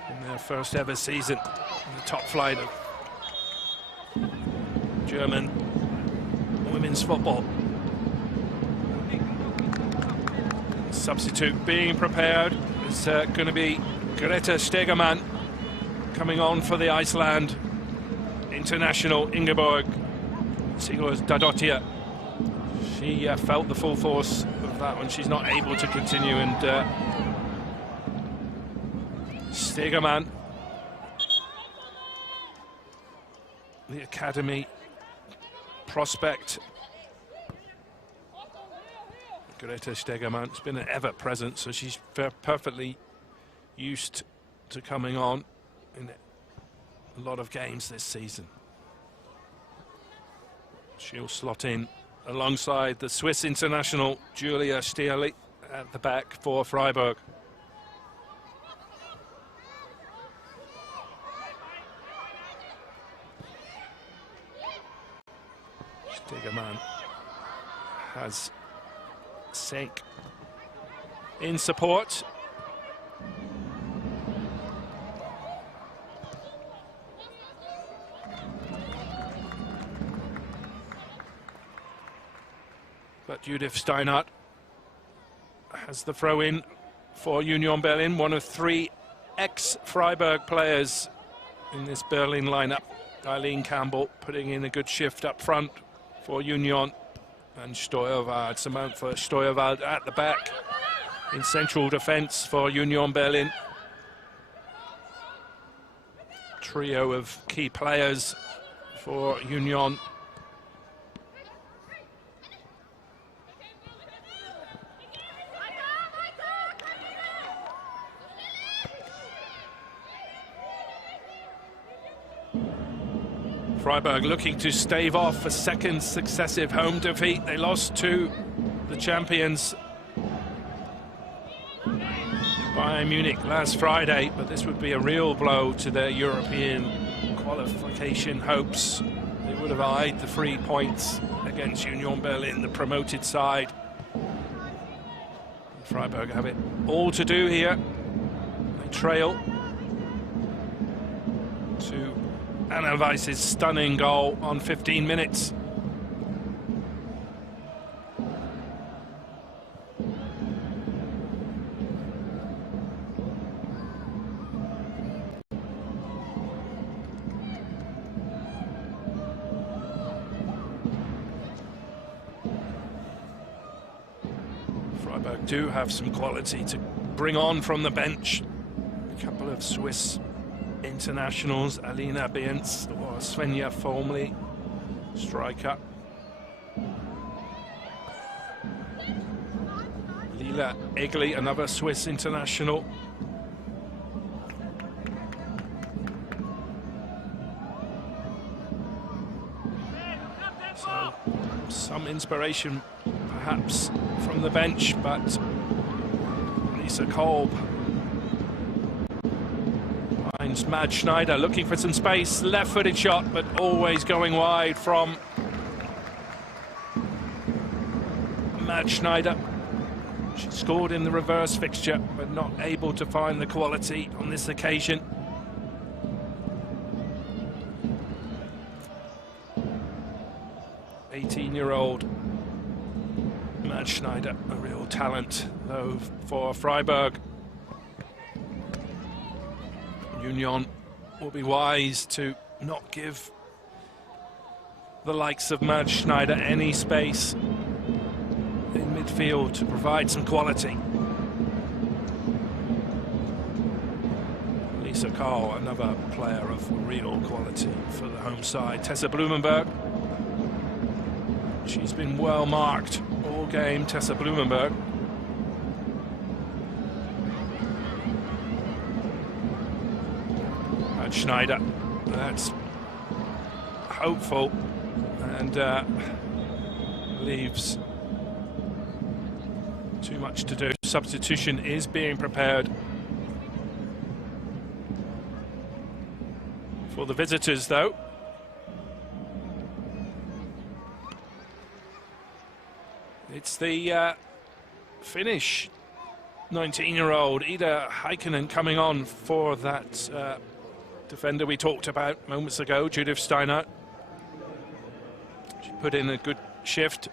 In their first ever season in the top flight of German women's football. Substitute being prepared is going to be Greta Stegemann, coming on for the Iceland international Ingeborg Sigurðardóttir. She felt the full force of that one. She's not able to continue, and Stegemann, the academy prospect. Greta Stegemann has been an ever present, so she's perfectly used to coming on in a lot of games this season. She'll slot in alongside the Swiss international Julia Stierli at the back for Freiburg. Stegemann has Senk in support. But Judith Steinhardt has the throw in for Union Berlin, one of 3 ex-Freiburg players in this Berlin lineup. Eileen Campbell putting in a good shift up front for Union, and Steuerwald, Samantha Steuerwald at the back in central defence for Union Berlin. Trio of key players for Union. Freiburg looking to stave off a second successive home defeat. They lost to the champions Bayern Munich last Friday, but this would be a real blow to their European qualification hopes. They would have eyed the 3 points against Union Berlin, the promoted side. Freiburg have it all to do here. They trail to Anna Weiss's stunning goal on 15 minutes. Freiburg do have some quality to bring on from the bench. A couple of Swiss internationals, Alina Bienz or Svenja Formli, striker. Lila Egli, another Swiss international. So some inspiration perhaps from the bench, but Lisa Kolb finds Mad Schneider looking for some space, left-footed shot, but always going wide from Mad Schneider. She scored in the reverse fixture, but not able to find the quality on this occasion. '18-year-old Mad Schneider, a real talent, though, for Freiburg. Union will be wise to not give the likes of Mad Schneider any space in midfield to provide some quality. Lisa Karl, another player of real quality for the home side. Tessa Blumenberg, she's been well marked all game, Tessa Blumenberg. Schneider, that's hopeful, and leaves too much to do. Substitution is being prepared for the visitors, though. It's the Finnish 19-year-old Ida Heikkinen coming on for that defender we talked about moments ago, Judith Steiner. She put in a good shift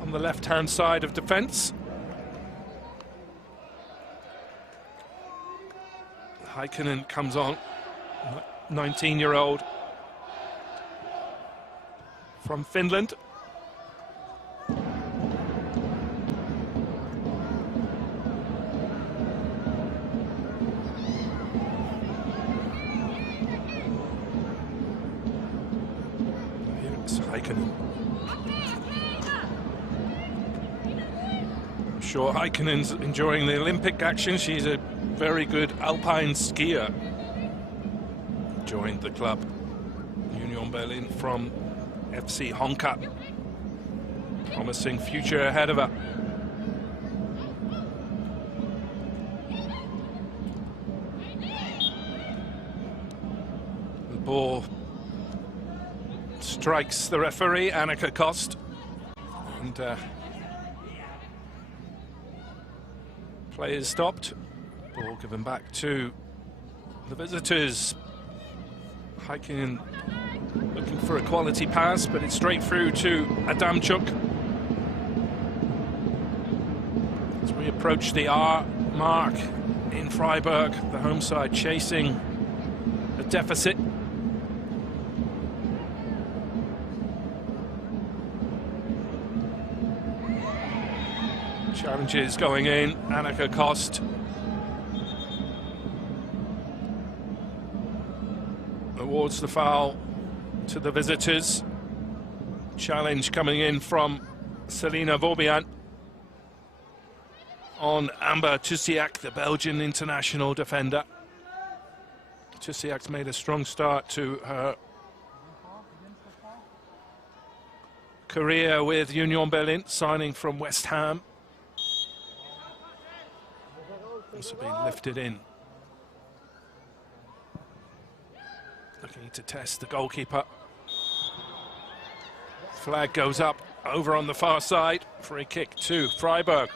on the left-hand side of defence. Heikkinen comes on, 19-year-old from Finland. I'm sure Heikkinen's enjoying the Olympic action. She's a very good alpine skier. Joined the club Union Berlin from FC Honka. Promising future ahead of her. The ball strikes the referee, Annika Kost, and play is stopped. Ball given back to the visitors. Heikkinen looking for a quality pass, but it's straight through to Adamchuk. As we approach the R mark in Freiburg, the home side chasing a deficit. Challenges going in, Annika Kost. Oh, awards the foul to the visitors. Challenge coming in from Selina Vorbian on Amber Tusiak, the Belgian international defender. Tusiak's made a strong start to her career with Union Berlin, signing from West Ham. Also being lifted in. Looking to test the goalkeeper. Flag goes up over on the far side. Free kick to Freiburg.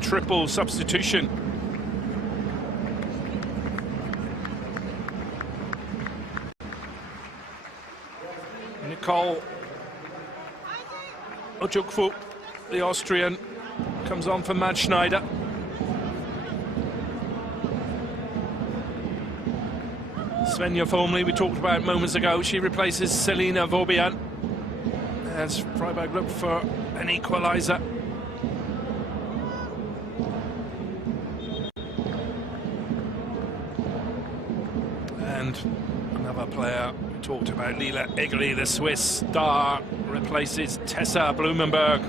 Triple substitution. Nicole Ojukwu, the Austrian, comes on for Mad Schneider. Svenja Formley, we talked about moments ago, she replaces Selina Vorbian as Freiburg look for an equaliser. And another player we talked about, Lila Egli, the Swiss star, replaces Tessa Blumenberg.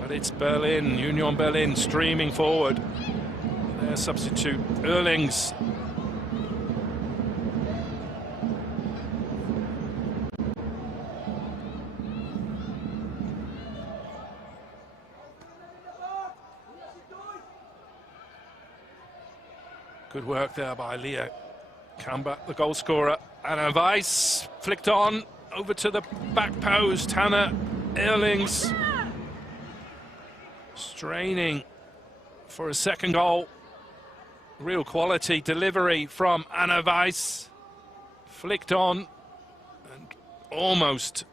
But it's Berlin, Union Berlin, streaming forward. Their substitute, Erlings. Good work there by Leah Kamba, the goal scorer. Anna Weiss flicked on over to the back post. Hannah Erlings straining for a second goal. Real quality delivery from Anna Weiss. Flicked on and almost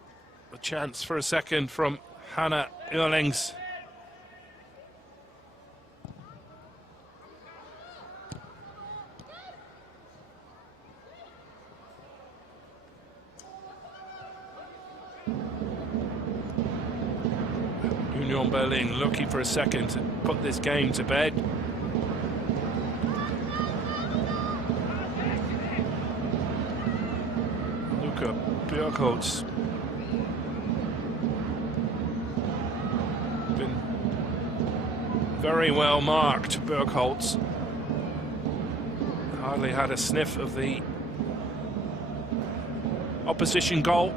a chance for a second from Hannah Erlings. Union Berlin looking for a second to put this game to bed. Luca Björkholz been very well marked. Björkholz hardly had a sniff of the opposition goal.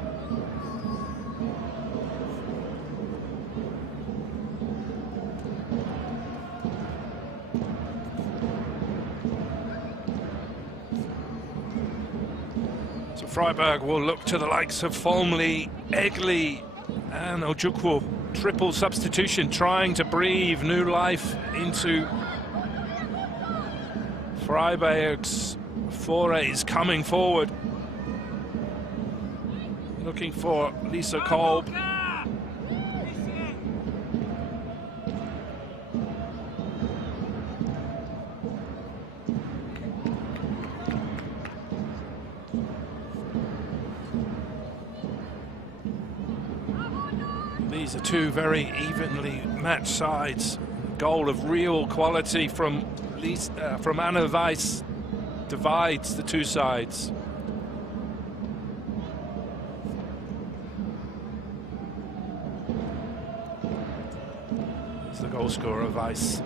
Freiburg will look to the likes of Formley, Egli and Ojukwu. Triple substitution, trying to breathe new life into Freiburg's forays coming forward. Looking for Lisa Kolb. These are two very evenly matched sides. Goal of real quality from Anna Weiss divides the two sides. It's the goal scorer, Weiss.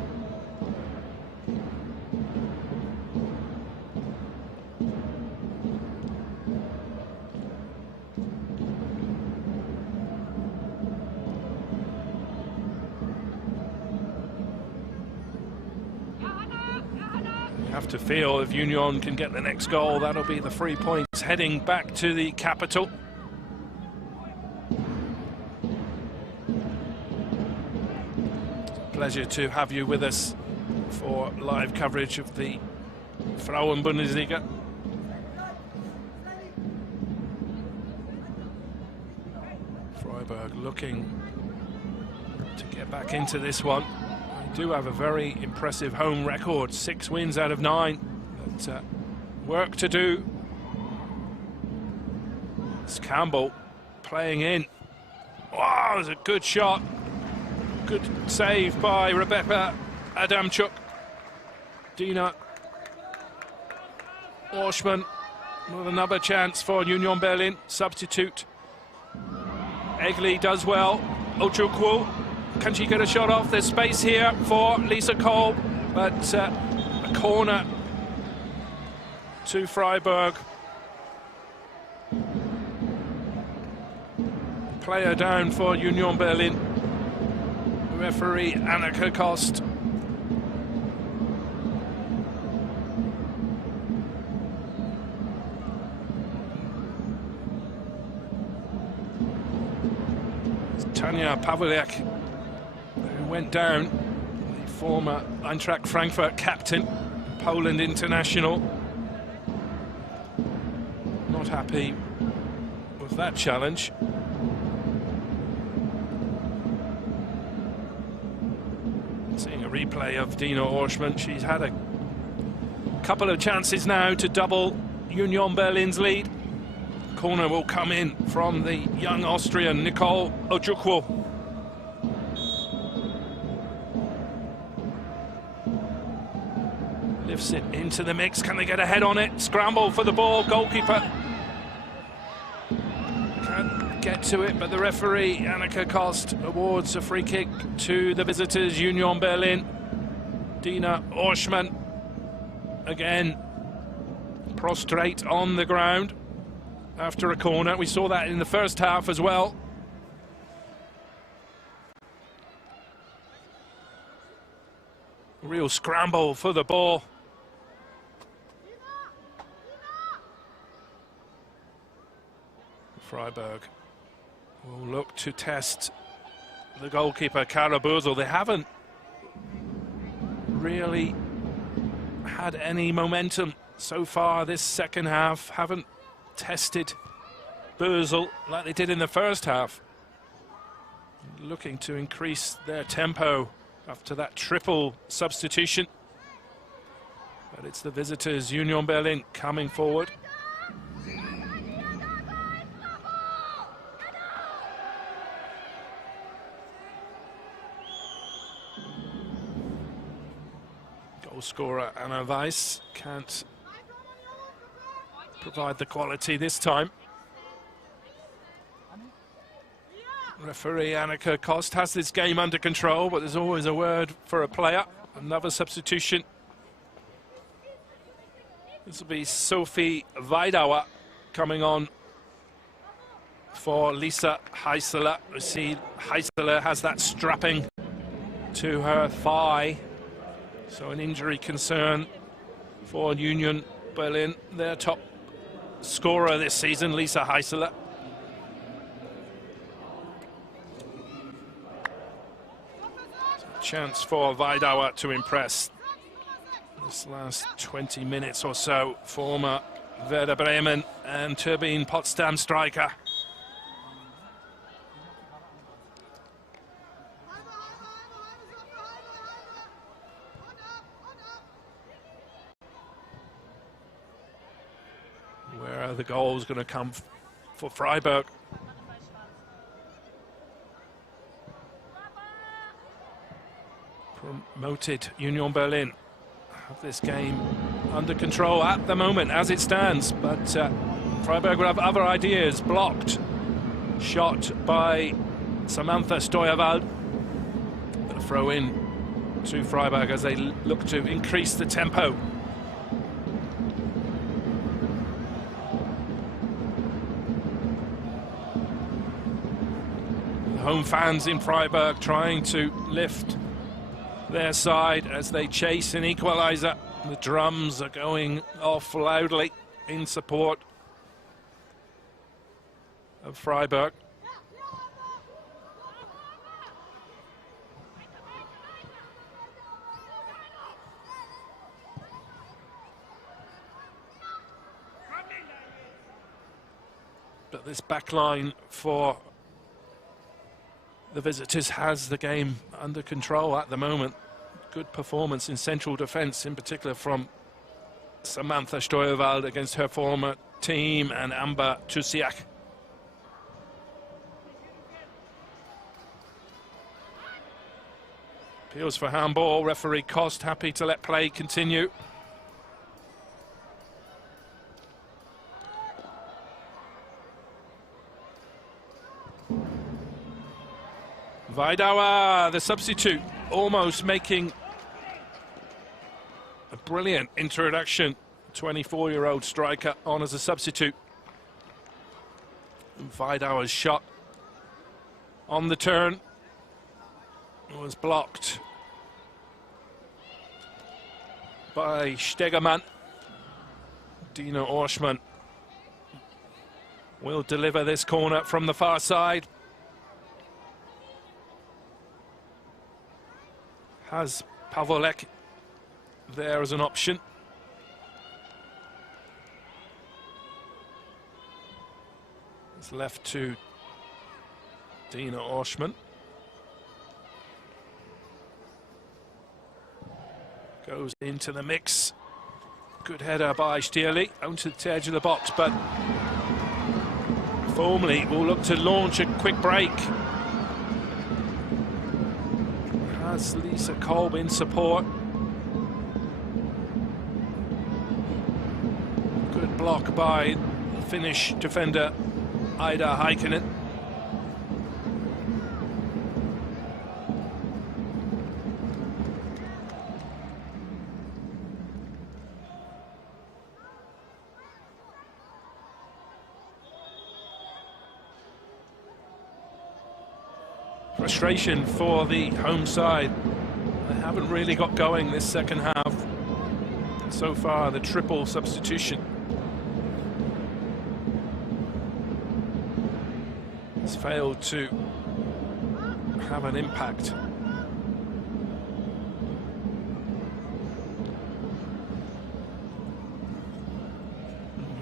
Have to feel if Union can get the next goal, that'll be the 3 points heading back to the capital. Pleasure to have you with us for live coverage of the Frauen-Bundesliga. Freiburg looking to get back into this one. Do have a very impressive home record, 6 wins out of 9, but work to do. It's Campbell playing in. Wow, it was a good shot. Good save by Rebecca Adamchuk. Dina Orschmann with another chance for Union Berlin. Substitute. Egli does well. Ojukwu, can she get a shot off? There's space here for Lisa Kolb, but a corner to Freiburg. Player down for Union Berlin. Referee Annika Kost. Tanja Pawliak, who went down, the former Eintracht Frankfurt captain, Poland international. Not happy with that challenge. Seeing a replay of Dina Orschmann, she's had a couple of chances now to double Union Berlin's lead. Corner will come in from the young Austrian Nicole Ojukwu. Lifts it into the mix. Can they get a head on it? Scramble for the ball. Goalkeeper can't get to it, but the referee Annika Kost awards a free kick to the visitors, Union Berlin. Dina Orschmann again prostrate on the ground after a corner. We saw that in the first half as well. Real scramble for the ball. Freiburg will look to test the goalkeeper, Kara Bösel. They haven't really had any momentum so far this second half. Haven't tested Bösel like they did in the first half. Looking to increase their tempo after that triple substitution. But it's the visitors, Union Berlin, coming forward. Goal scorer Anna Weiss can't provide the quality this time. Referee Annika Kost has this game under control, but there's always a word for a player. Another substitution. This will be Sophie Weidauer coming on for Lisa Heisler. We see Heisler has that strapping to her thigh, so an injury concern for Union Berlin. Their top scorer this season, Lisa Heisler. Chance for Weidauer to impress this last 20 minutes or so. Former Werder Bremen and Turbine Potsdam striker. Where are the goals going to come for Freiburg? Promoted Union Berlin have this game under control at the moment as it stands, but Freiburg will have other ideas. Blocked shot by Samantha Steuerwald, but a throw in to Freiburg as they look to increase the tempo. The home fans in Freiburg trying to lift their side as they chase an equaliser. The drums are going off loudly in support of Freiburg. But this back line for the visitors has the game under control at the moment. Good performance in central defence, in particular from Samantha Steuerwald against her former team, and Amber Tusiak. Appeals for handball. Referee Kost happy to let play continue. Weidauer, the substitute, almost making a brilliant introduction. 24-year-old striker on as a substitute. And Weidauer's shot on the turn was blocked by Stegemann. Dino Orschmann will deliver this corner from the far side. Has Pavolek there as an option. It's left to Dino Orschmann. Goes into the mix. Good header by Stierli, onto the edge of the box, but Formley will look to launch a quick break. Has Lisa Kolb in support. Good block by the Finnish defender Ida Heikkinen. Frustration for the home side. They haven't really got going this second half. So far, the triple substitution has failed to have an impact.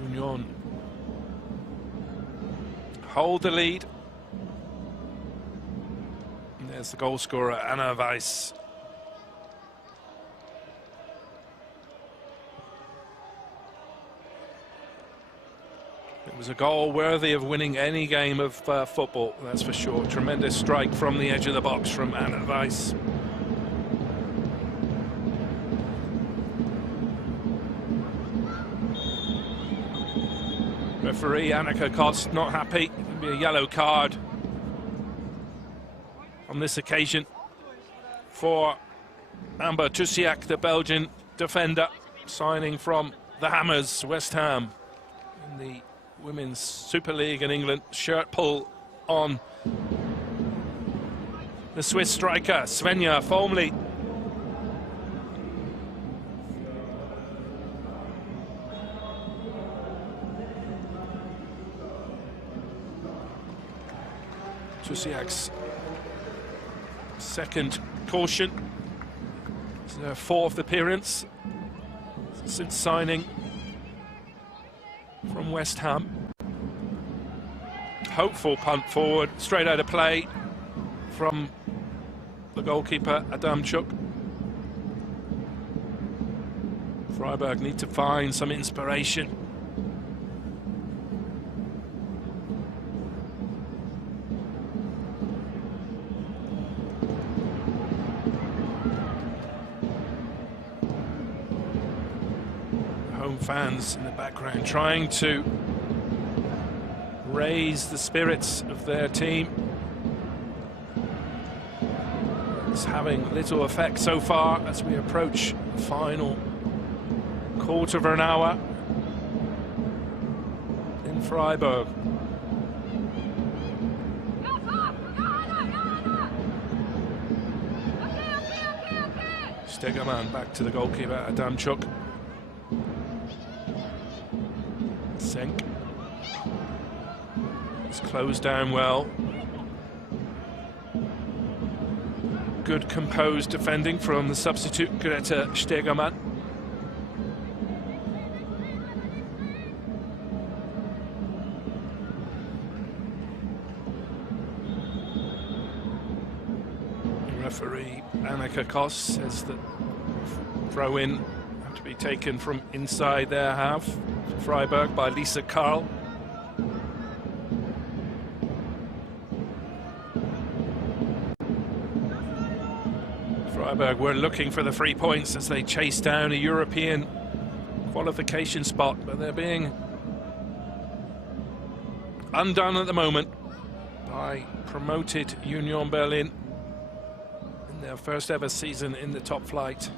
Union hold the lead. There's the goal scorer, Anna Weiss. It was a goal worthy of winning any game of football, that's for sure. Tremendous strike from the edge of the box from Anna Weiss. Referee Annika Kost not happy. It'll be a yellow card on this occasion for Amber Tusiak, the Belgian defender, signing from the Hammers, West Ham, in the Women's Super League in England. Shirt pull on the Swiss striker, Svenja Formley. Tusiak's second caution. It's their fourth appearance since signing from West Ham. Hopeful punt forward, straight out of play from the goalkeeper Adamchuk. Freiburg need to find some inspiration. Fans in the background trying to raise the spirits of their team. It's having little effect so far as we approach the final quarter of an hour in Freiburg. Stegemann back to the goalkeeper Adamchuk. Senk. It's closed down well. Good composed defending from the substitute Greta Stegemann. Referee Annika Koss says that throw in have to be taken from inside their half. Freiburg by Lisa Karl. Freiburg were looking for the 3 points as they chase down a European qualification spot, but they're being undone at the moment by promoted Union Berlin in their first ever season in the top flight.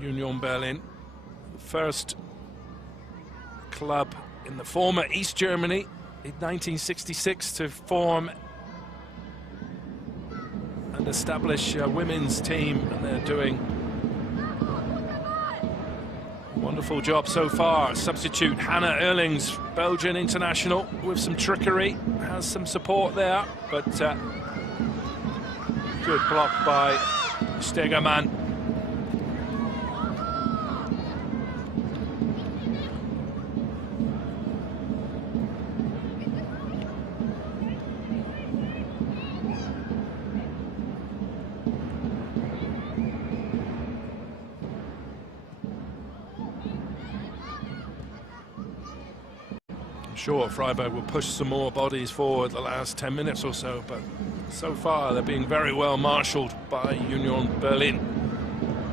Union Berlin, first club in the former East Germany in 1966 to form and establish a women's team, and they're doing a wonderful job so far. Substitute Hannah Erlings, Belgian international, with some trickery, has some support there, but good block by Stegerman. Sure, Freiburg will push some more bodies forward the last 10 minutes or so, but so far they're being very well marshalled by Union Berlin.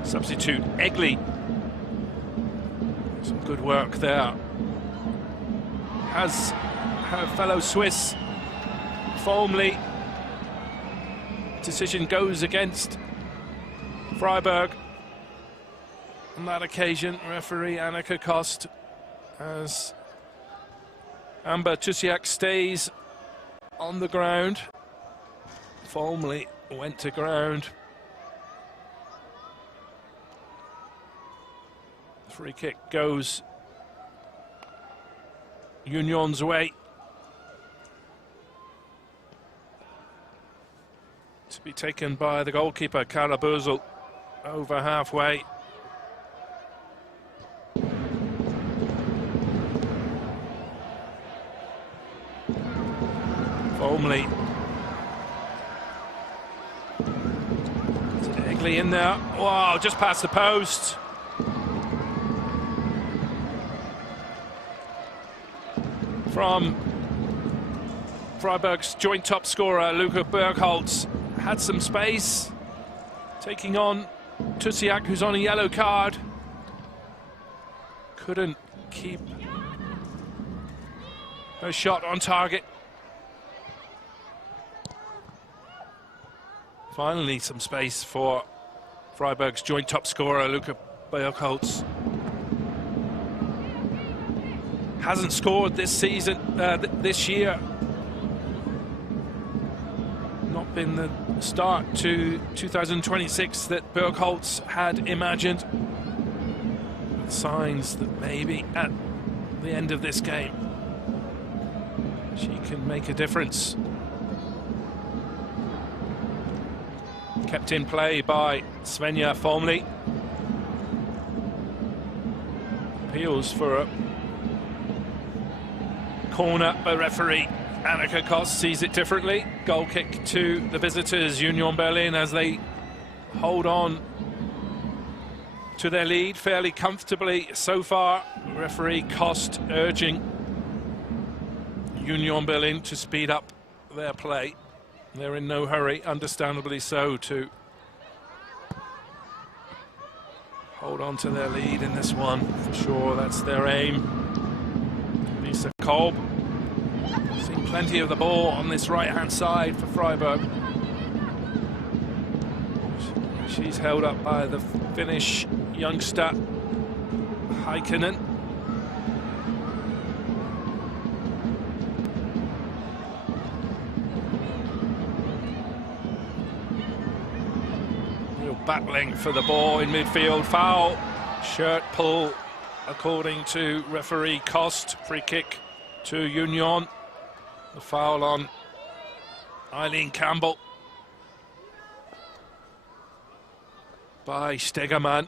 Substitute Egli. Some good work there. Has her fellow Swiss Formley. Decision goes against Freiburg. On that occasion, referee Annika Kost, as Amber Tusiak stays on the ground. Formley went to ground. Free kick goes Union's way. To be taken by the goalkeeper, Kara Bösel, over halfway. Formley. Egli in there. Wow, just past the post. From Freiburg's joint top scorer, Luca Bergholz, had some space, taking on Tusiak, who's on a yellow card. Couldn't keep her shot on target. Finally, some space for Freiburg's joint top scorer, Luca Bergholz. Hasn't scored this season, this year. Not been the start to 2026 that Bergholz had imagined. With signs that maybe at the end of this game, she can make a difference. Kept in play by Svenja Formley. Appeals for a corner, but referee Annika Kost sees it differently. Goal kick to the visitors, Union Berlin, as they hold on to their lead fairly comfortably so far. Referee Kost urging Union Berlin to speed up their play. They're in no hurry, understandably so, to hold on to their lead in this one. For sure, that's their aim. Lisa Kolb, seen plenty of the ball on this right-hand side for Freiburg. She's held up by the Finnish youngster, Heikkinen. Battling for the ball in midfield. Foul, shirt pull, according to referee Kost. Free kick to Union. The foul on Eileen Campbell by Stegerman.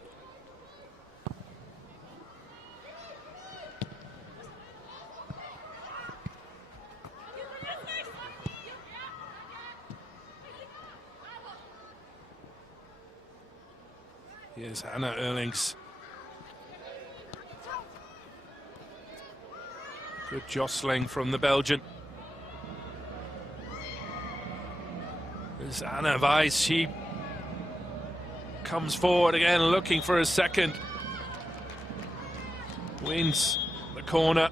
Here's Hannah Erlings. Good jostling from the Belgian. There's Anna Weiss. She comes forward again, looking for a second. Wins the corner.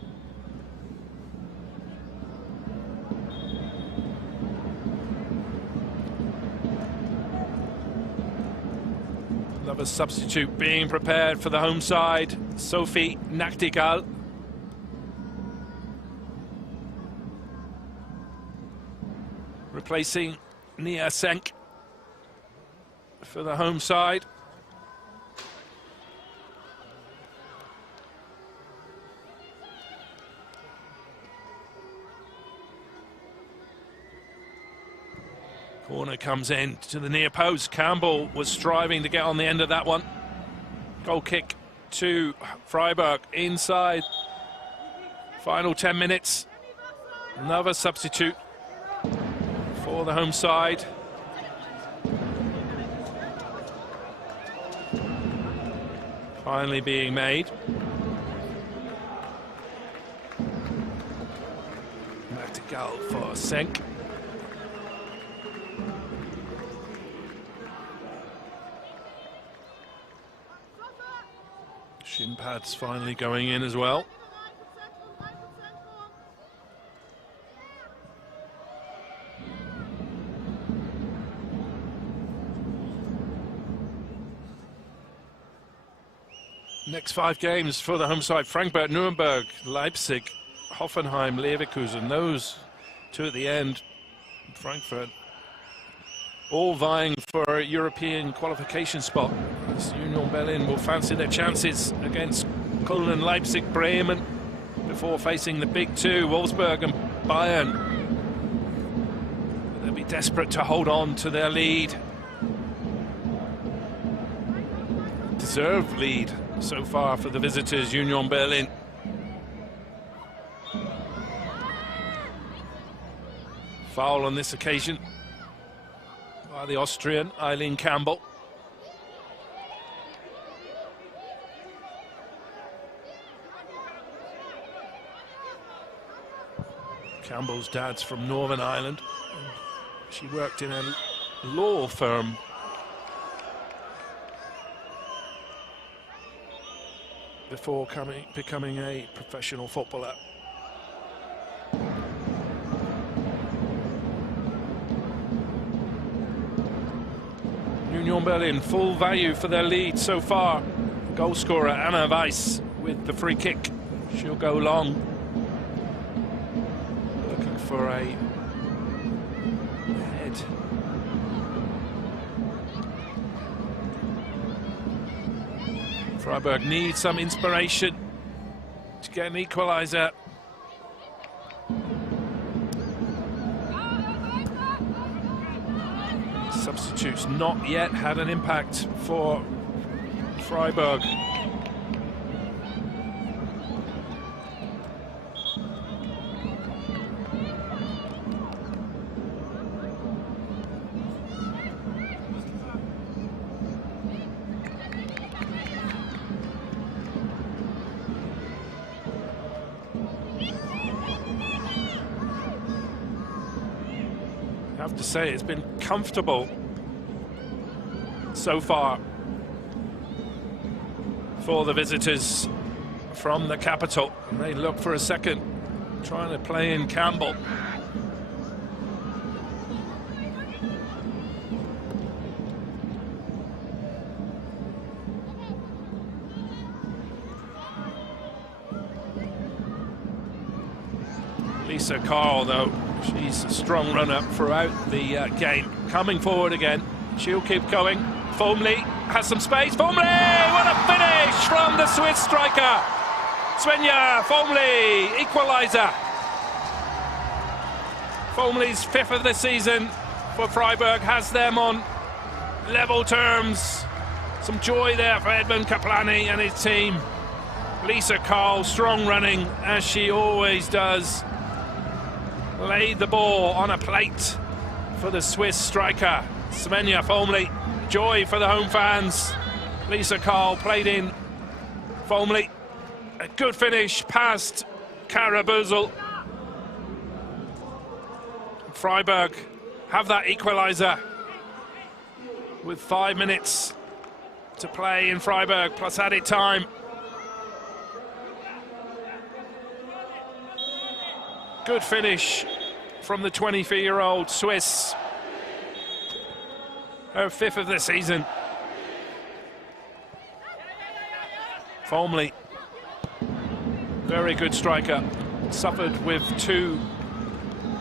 Another substitute being prepared for the home side, Sophie Nachtigall. Replacing Nia Senk for the home side. Corner comes in to the near post. Campbell was striving to get on the end of that one. Goal kick to Freiburg inside. Final 10 minutes. Another substitute for the home side. Finally being made. Nachtigall for Senk. Shin pads finally going in as well. Next 5 games for the home side: Frankfurt, Nuremberg, Leipzig, Hoffenheim, Leverkusen. Those 2 at the end. Frankfurt all vying for a European qualification spot. Union Berlin will fancy their chances against Köln, Leipzig, Bremen before facing the big 2, Wolfsburg and Bayern. They'll be desperate to hold on to their lead. Deserved lead so far for the visitors, Union Berlin. Foul on this occasion by the Austrian, Eileen Campbell. Campbell's dad's from Northern Ireland. She worked in a law firm before becoming a professional footballer. Union Berlin, full value for their lead so far. Goal scorer Anna Weiss with the free kick. She'll go long. Looking for a head. Freiburg needs some inspiration to get an equaliser. Substitutes not yet had an impact for Freiburg. I have to say, it's been comfortable so far for the visitors from the capital. And they look for a second, trying to play in Campbell. Lisa Carl, though, she's a strong runner throughout the game. Coming forward again, she'll keep going. Formley has some space. Formley, what a finish from the Swiss striker. Svenja Formley, equaliser. Formley's 5th of the season for Freiburg has them on level terms. Some joy there for Edmund Kaplani and his team. Lisa Carl, strong running as she always does. Laid the ball on a plate for the Swiss striker, Svenja Formley. Joy for the home fans. Lisa Carl played in Formley. A good finish past Karabuzel. Freiburg have that equaliser with 5 minutes to play in Freiburg, plus added time. Good finish from the 23-year-old Swiss. Her 5th of the season. Formley, very good striker, suffered with 2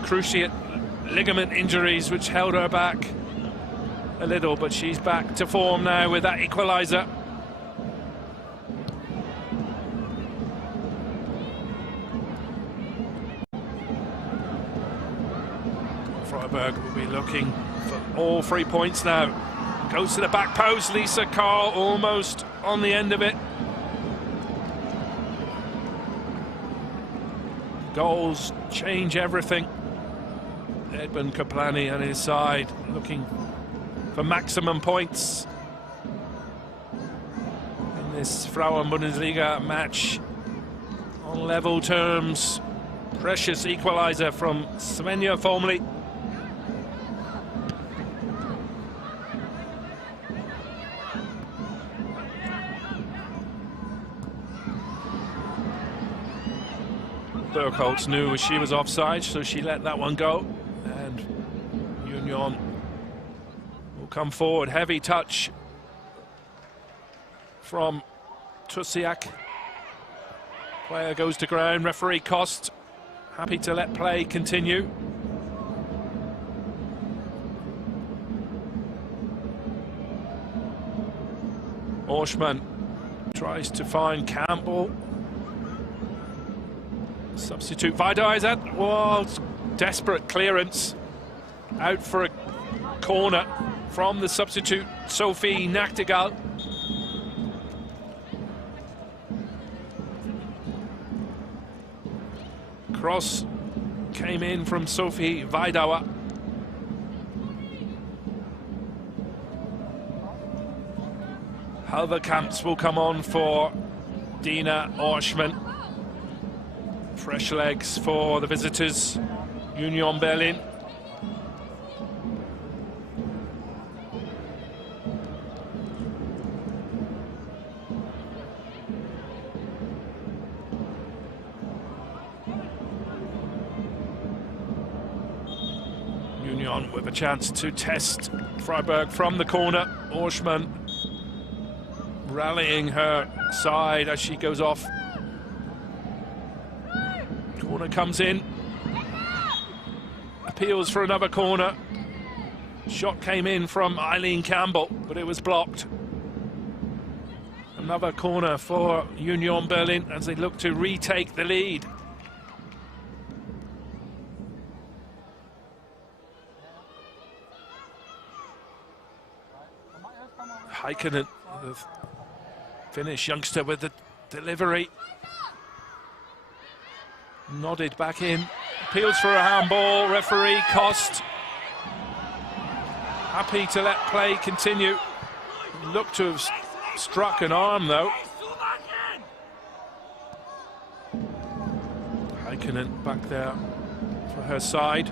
cruciate ligament injuries which held her back a little, but she's back to form now with that equaliser. Freiburg will be looking for all 3 points now. Goes to the back post, Lisa Carl almost on the end of it. Goals change everything. Edmund Kaplani on his side looking for maximum points in this Frauen-Bundesliga match on level terms. Precious equaliser from Svenja Formley. Burkholz knew she was offside, so she let that one go. And Union will come forward. Heavy touch from Tusiak. Player goes to ground. Referee Kost happy to let play continue. Orschmann tries to find Campbell. Substitute Vidar is at, well, desperate clearance. Out for a corner from the substitute Sophie Nachtigall. Cross came in from Sophie Vidauer. Halverkamps will come on for Dina Orschmann. Fresh legs for the visitors, Union Berlin. Union with a chance to test Freiburg from the corner. Orschmann rallying her side as she goes off. Corner comes in, appeals for another corner. Shot came in from Eileen Campbell, but it was blocked. Another corner for Union Berlin as they look to retake the lead. Heikkinen, the Finnish youngster with the delivery. Nodded back in, appeals for a handball. Referee Kost happy to let play continue. Looked to have struck an arm though. Heikkinen back there for her side.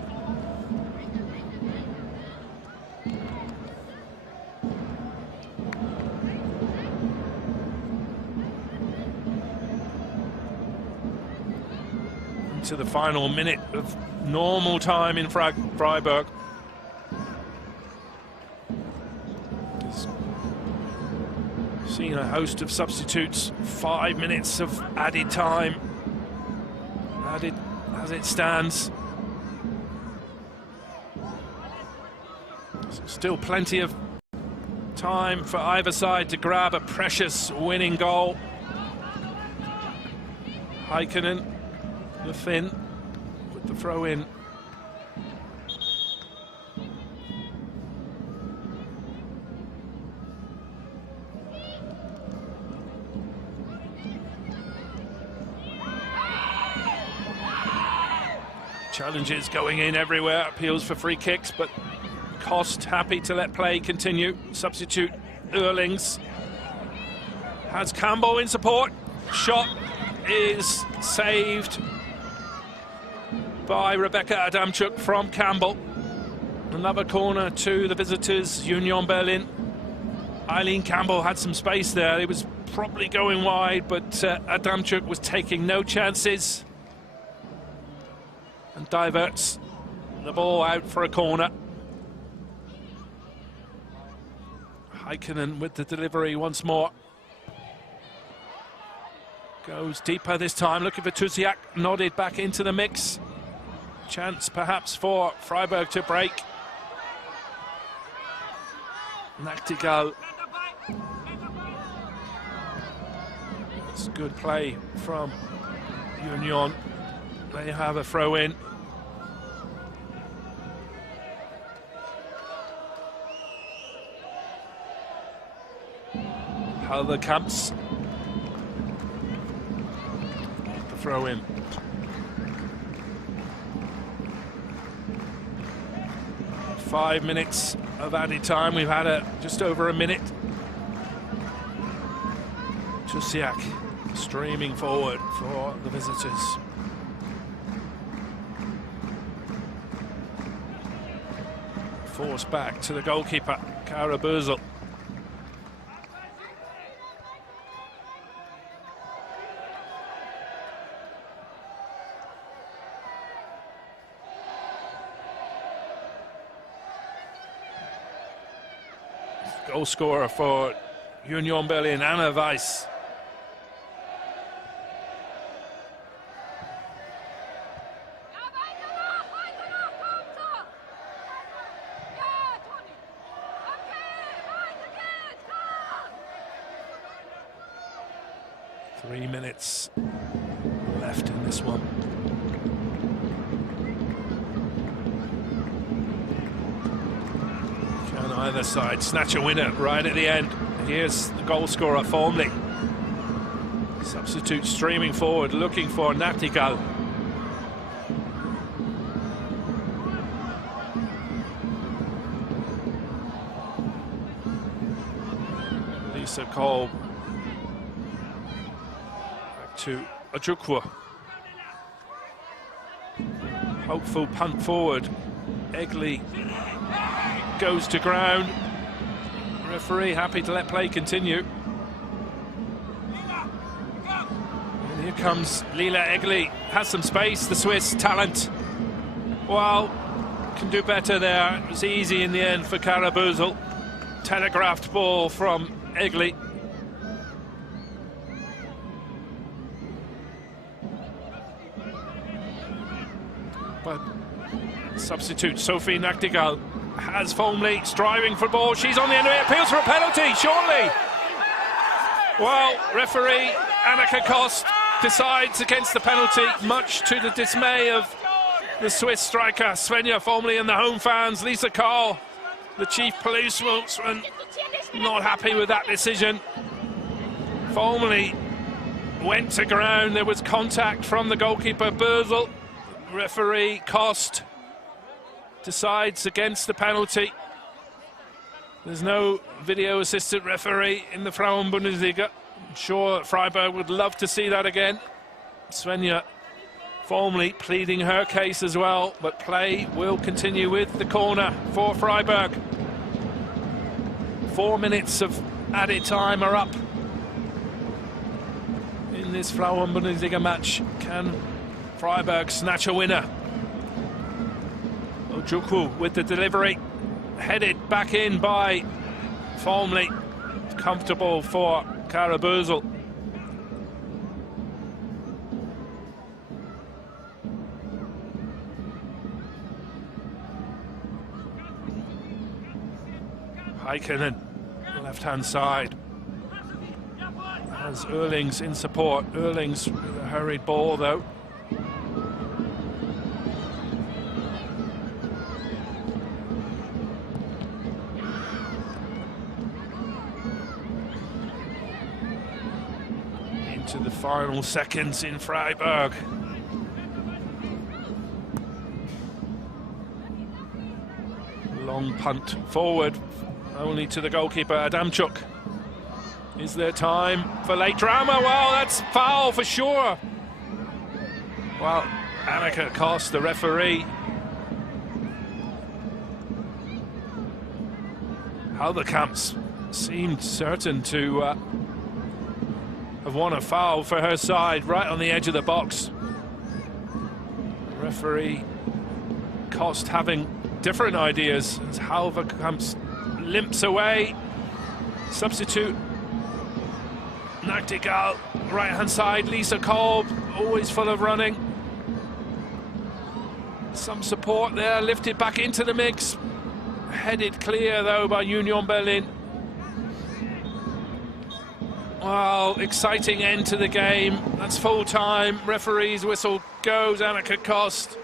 To the final minute of normal time in Freiburg. Seen a host of substitutes, 5 minutes of added time, added as it stands. Still plenty of time for either side to grab a precious winning goal. Heikkinen, the Finn, with the throw in. Challenges going in everywhere, appeals for free kicks, but Kost happy to let play continue. Substitute Earlings has Campbell in support. Shot is saved by Rebecca Adamczuk from Campbell. Another corner to the visitors, Union Berlin. Eileen Campbell had some space there. It was probably going wide, but Adamczuk was taking no chances and diverts the ball out for a corner. Heikkinen with the delivery once more. Goes deeper this time, looking for Tusiak, nodded back into the mix. Chance perhaps for Freiburg to break. Nachtigall. It's good play from Union. They have a throw in. Halverkamps. The throw in. Five minutes of added time. We've had just over a minute. Tusiak streaming forward for the visitors. Forced back to the goalkeeper, Kara Bösel. Goal scorer for Union Berlin, Anna Weiss. Three minutes left in this one. Can either side snatch a winner right at the end? Here's the goal scorer, Formley. Substitute streaming forward, looking for Nachtigall. Lisa Kolb. To Ojukwu. Hopeful punt forward. Egley goes to ground. Referee happy to let play continue. And here comes Lila Egley. Has some space, the Swiss talent. Well, can do better there. It was easy in the end for Kara Bösel. Telegraphed ball from Egley. But substitute Sophie Nachtigall has Formley striving for ball. She's on the end of it, appeals for a penalty, surely. Well, referee Annika Kost decides against the penalty, much to the dismay of the Swiss striker Svenja Formley and the home fans. Lisa Karl, the chief police spokesman, not happy with that decision. Formley went to ground. There was contact from the goalkeeper Bösel. Referee Kost decides against the penalty. There's no video assistant referee in the Frauen-Bundesliga. I'm sure Freiburg would love to see that again. Svenja Formley pleading her case as well, but play will continue with the corner for Freiburg. 4 minutes of added time are up in this Frauen-Bundesliga match. Can Freiburg snatch a winner? Ojukwu with the delivery, headed back in by Formley. Comfortable for Kara Bösel. Heikkinen, left-hand side. Has Erlings in support. Erlings with a hurried ball though. Into the final seconds in Freiburg. Long punt forward, only to the goalkeeper Adamczuk. Is there time for late drama? Well, that's foul for sure. Well, Annika Kost, the referee. Halverkamps seemed certain to have won a foul for her side, right on the edge of the box. Referee Kost having different ideas as Halverkamps limps away. Substitute Nachtigall, right hand side. Lisa Kolb, always full of running. Some support there, lifted back into the mix. Headed clear though by Union Berlin. Well, exciting end to the game. That's full time. Referee's whistle goes. Annika Kost.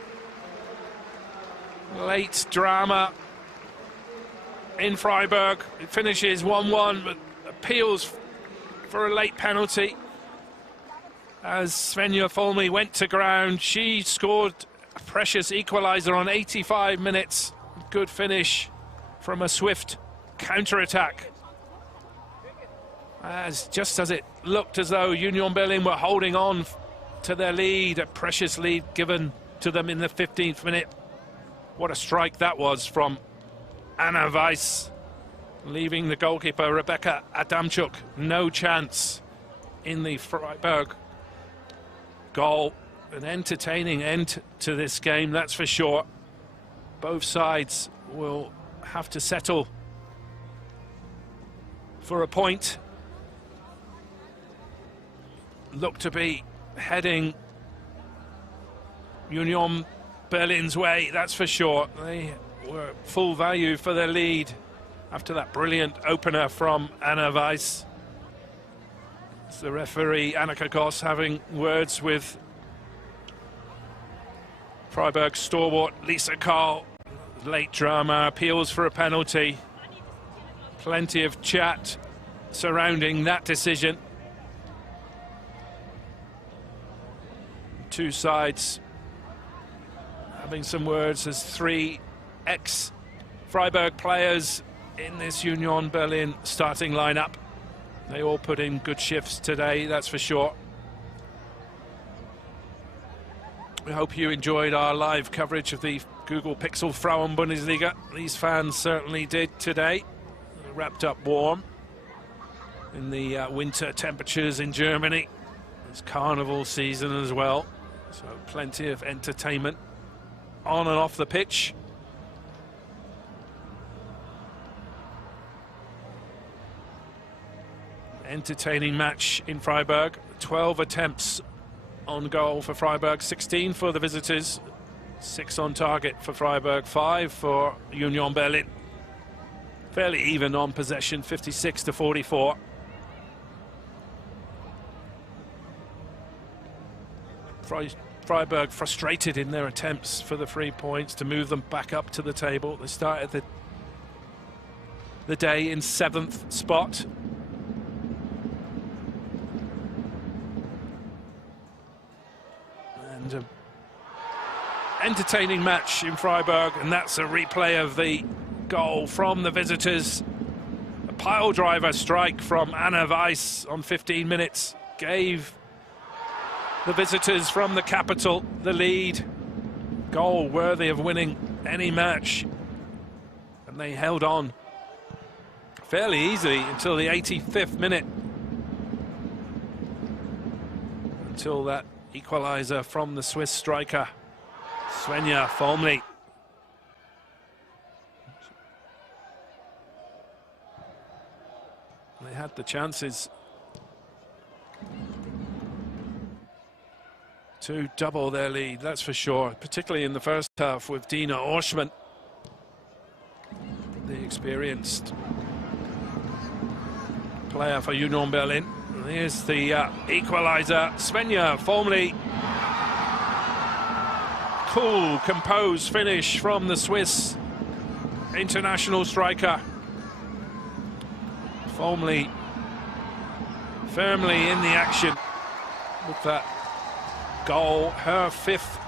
Late drama in Freiburg. It finishes 1-1, but appeals for a late penalty as Svenja Folmy went to ground. She scored a precious equaliser on 85 minutes. Good finish from a swift counter-attack. Just as it looked as though Union Berlin were holding on to their lead, a precious lead given to them in the 15th minute. What a strike that was from Anna Weiss, leaving the goalkeeper Rebecca Adamchuk no chance in the Freiburg goal. An entertaining end to this game, that's for sure. Both sides will have to settle for a point. Look to be heading Union Berlin's way, that's for sure. They were full value for their lead after that brilliant opener from Anna Weiss. It's the referee Annika Kost having words with Freiburg stalwart Lisa Karl. Late drama, appeals for a penalty. Plenty of chat surrounding that decision. Two sides having some words as three ex-Freiburg players in this Union Berlin starting lineup. They all put in good shifts today, that's for sure. We hope you enjoyed our live coverage of the Google Pixel Frauen-Bundesliga. These fans certainly did today. Wrapped up warm in the winter temperatures in Germany. It's carnival season as well, so plenty of entertainment on and off the pitch. Entertaining match in Freiburg. 12 attempts on goal for Freiburg, 16 for the visitors, 6 on target for Freiburg, 5 for Union Berlin. Fairly even on possession, 56-44. Freiburg frustrated in their attempts for the 3 points to move them back up to the table. They started the day in 7th spot. And entertaining match in Freiburg, and that's a replay of the goal from the visitors. A pile driver strike from Anna Weiss on 15 minutes gave the visitors from the capital the lead. Goal worthy of winning any match, and they held on fairly easily until the 85th minute, until that equaliser from the Swiss striker Svenja Folmy. They had the chances to double their lead, that's for sure, particularly in the first half with Dina Orschmann, the experienced player for Union Berlin. And here's the equaliser, Svenja Folmy. Cool, composed finish from the Swiss international striker. Folmy firmly in the action with that goal, her 5th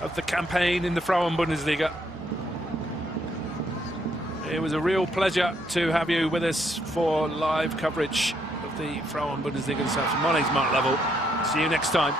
of the campaign in the Frauen-Bundesliga. It was a real pleasure to have you with us for live coverage of the Frauen-Bundesliga this afternoon. My name's Mark Lovell. See you next time.